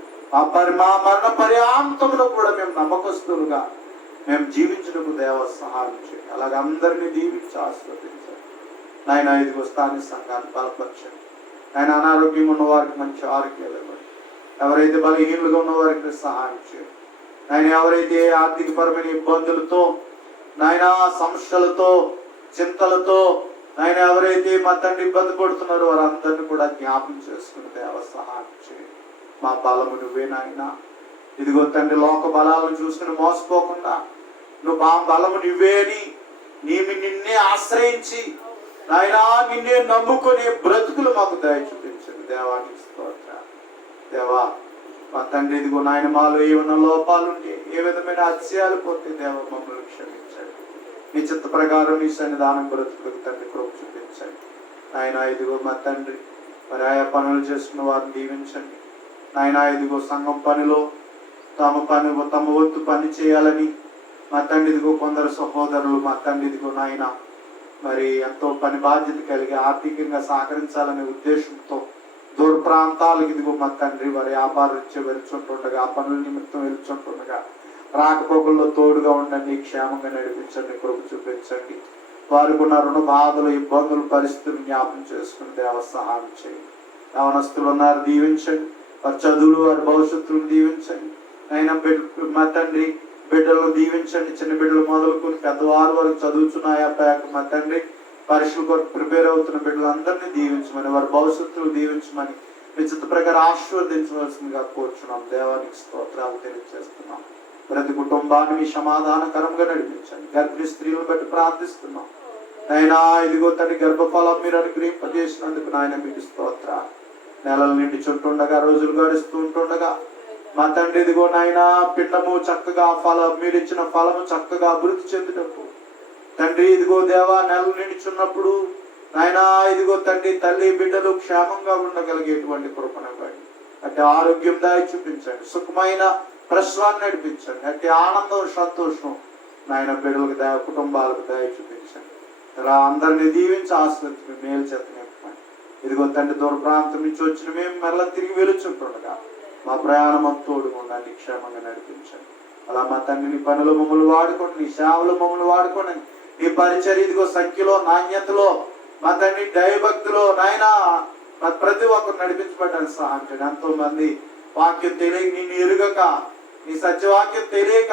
మా మరణ పర్యాంతంలో కూడా మేము నమ్మకస్తులుగా మేము జీవించుటకు దేవ సహాయం చేయండి. అలాగే అందరినీ దీవించి ఆశీర్వదించండి నాయన. ఇదిగో స్థానిక సంఘాన్ని బలపరచండి ఆయన. అనారోగ్యంగా ఉన్న వారికి మంచి ఆరోగ్యాలు ఇవ్వండి. ఎవరైతే బలహీనులుగా ఉన్న వారికి సహాయం చేయండి ఆయన. ఎవరైతే ఆర్థిక పరమైన ఇబ్బందులతో నాయన సమస్యలతో చింతలతో ఆయన ఎవరైతే మా తండ్రి ఇబ్బంది పడుతున్నారో వారందరినీ కూడా జ్ఞాపకం చేసుకుని దేవ సహాయం చేయండి. మా బలము నువ్వే నాయన. ఇదిగో తండ్రి లోక బలాలను చూసుకుని మోసపోకుండా నువ్వు మా బలము నువ్వే అని నిన్నే ఆశ్రయించి నాయన నిన్నే నమ్ముకునే బ్రతుకులు మాకు దయ చూపించండి దేవానికి స్తోత్రం దేవా. మా తండ్రి ఇదిగో నాయన మాలో ఏమైనా లోపాలుంటే ఏ విధమైన అతిశయాలు పోతే దేవ మమ్మల్ని క్షమించండి. మీ చిత్త ప్రకారం మీ సన్నిధానం బ్రతుకులకు తండ్రి కృప చూపించండి. నాయన ఇదిగో మా తండ్రి మరి ఆయా పనులు చేసుకున్న వారిని దీవించండి. నాయన ఇదిగో సంఘం పనిలో తమ వంతు పని చేయాలని మా తండ్రి ఇదిగో కొందరు సహోదరులు మా తండ్రి ఇదిగో నాయన మరి ఎంతో పని బాధ్యత కలిగి ఆర్థికంగా సహకరించాలనే ఉద్దేశంతో దూర ప్రాంతాలకు ఇదిగో మా తండ్రి వారి వ్యాపారం వెళ్తుంటుండగా ఆ పనుల నిమిత్తం వెళ్తుంటుండగా రాకపోకల్లో తోడుగా ఉండండి, క్షేమంగా నడిపించండి, కృప చూపించండి. వారికి ఉన్న రుణ బాధలు ఇబ్బందులు పరిస్థితులు జ్ఞాపకం చేసుకుని దేవ సహాయం చేయండి. యవనస్తులు ఉన్నారు, దీవించండి. వారి చదువులు వారి భవిష్యత్తులను దీవించండి. అయినా మా తండ్రి బిడ్డలను దీవించండి. చిన్న బిడ్డలు మొదలుకొని పెద్దవారు వరకు చదువుతున్నాయా మా తండ్రి పరీక్షల కొరకు ప్రిపేర్ అవుతున్న బిడ్డలందరినీ దీవించమని వారి భవిష్యత్తులు దీవించమని మీ చిత్త ప్రకారం ఆశీర్వదించవలసిందిగా కోరుచున్నాం. దేవానికి స్తోత్రాలు తెలియజేస్తున్నాం. ప్రతి కుటుంబాన్ని మీ సమాధానకరంగా నడిపించండి. గర్భిణీ స్త్రీలను బట్టి ప్రార్థిస్తున్నాం. నాయనా ఇదిగో తండ్రి గర్భఫలం మీరు అనుగ్రహింపజేసినందుకు నాయన మీకు స్తోత్రాలు. నెలల నిండి చుట్టుండగా రోజులు గడుస్తూ ఉంటుండగా మా తండ్రి ఇదిగో నాయన పిండము చక్కగా మీరు ఇచ్చిన ఫలము చక్కగా అభివృద్ధి చెందుటకు తండ్రి ఇదిగో దేవా నెలలు నిండుచున్నప్పుడు నాయనా ఇదిగో తండ్రి తల్లి బిడ్డలు క్షేమంగా ఉండగలిగేటువంటి కృపణపడి అంటే ఆరోగ్యం దాయి చూపించండి. సుఖమైన ప్రశ్వాన్ని నడిపించండి. అంటే ఆనందం సంతోషం నాయన బిడ్డలకు దయ కుటుంబాలకు దయ చూపించండి. ఇలా అందరినీ దీవించి ఆశ్రయించి మేలు చేత నింపండి. ఇదిగో తండ్రి దూర ప్రాంతం నుంచి వచ్చిన మేము మరలా తిరిగి వెలుచుంటుండగా మా ప్రయాణం తోడుగా ఉండండి, క్షేమంగా నడిపించండి. అలా మా తండ్రిని పనులు మమ్మల్ని వాడుకోండి, నీ సేవలు మమ్మల్ని వాడుకోండి. నీ పరిచర్య ఇదిగో సంఖ్యలో నాణ్యతలో మా తండ్రి దైవభక్తిలో నాయన ప్రతి ఒక్కరు నడిపించబడ్డానికి సహాయం చేయండి. ఎంతో మంది వాక్యం తెలియక నిన్ను ఎరుగక నీ సత్యవాక్యం తెలియక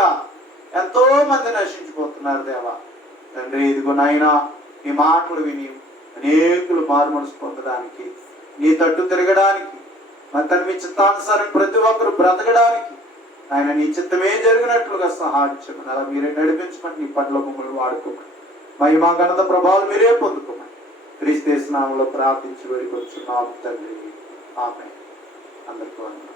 ఎంతో మంది నశించిపోతున్నారు దేవా. తండ్రి ఇదిగో నాయన నీ మాటలు విని అనేకులు మారు మనసు పొందడానికి నీ తట్టు తిరగడానికి మా తండ్రి మీ చిత్తానుసారం ప్రతి ఒక్కరు బ్రతకడానికి ఆయన నీ చిత్తమే జరిగినట్లుగా సహాయం చేయమని అలా మీరే నడిపించమని నీ పట్ల మమ్మల్ని వాడుకోమని మహిమా ఘనత ప్రభావాలు మీరే పొందుకోమని క్రీస్తు నామములో ప్రార్థించి వేడుకొంచున్నాము తండ్రి. ఆమేన్. అందరికీ వందనాలు.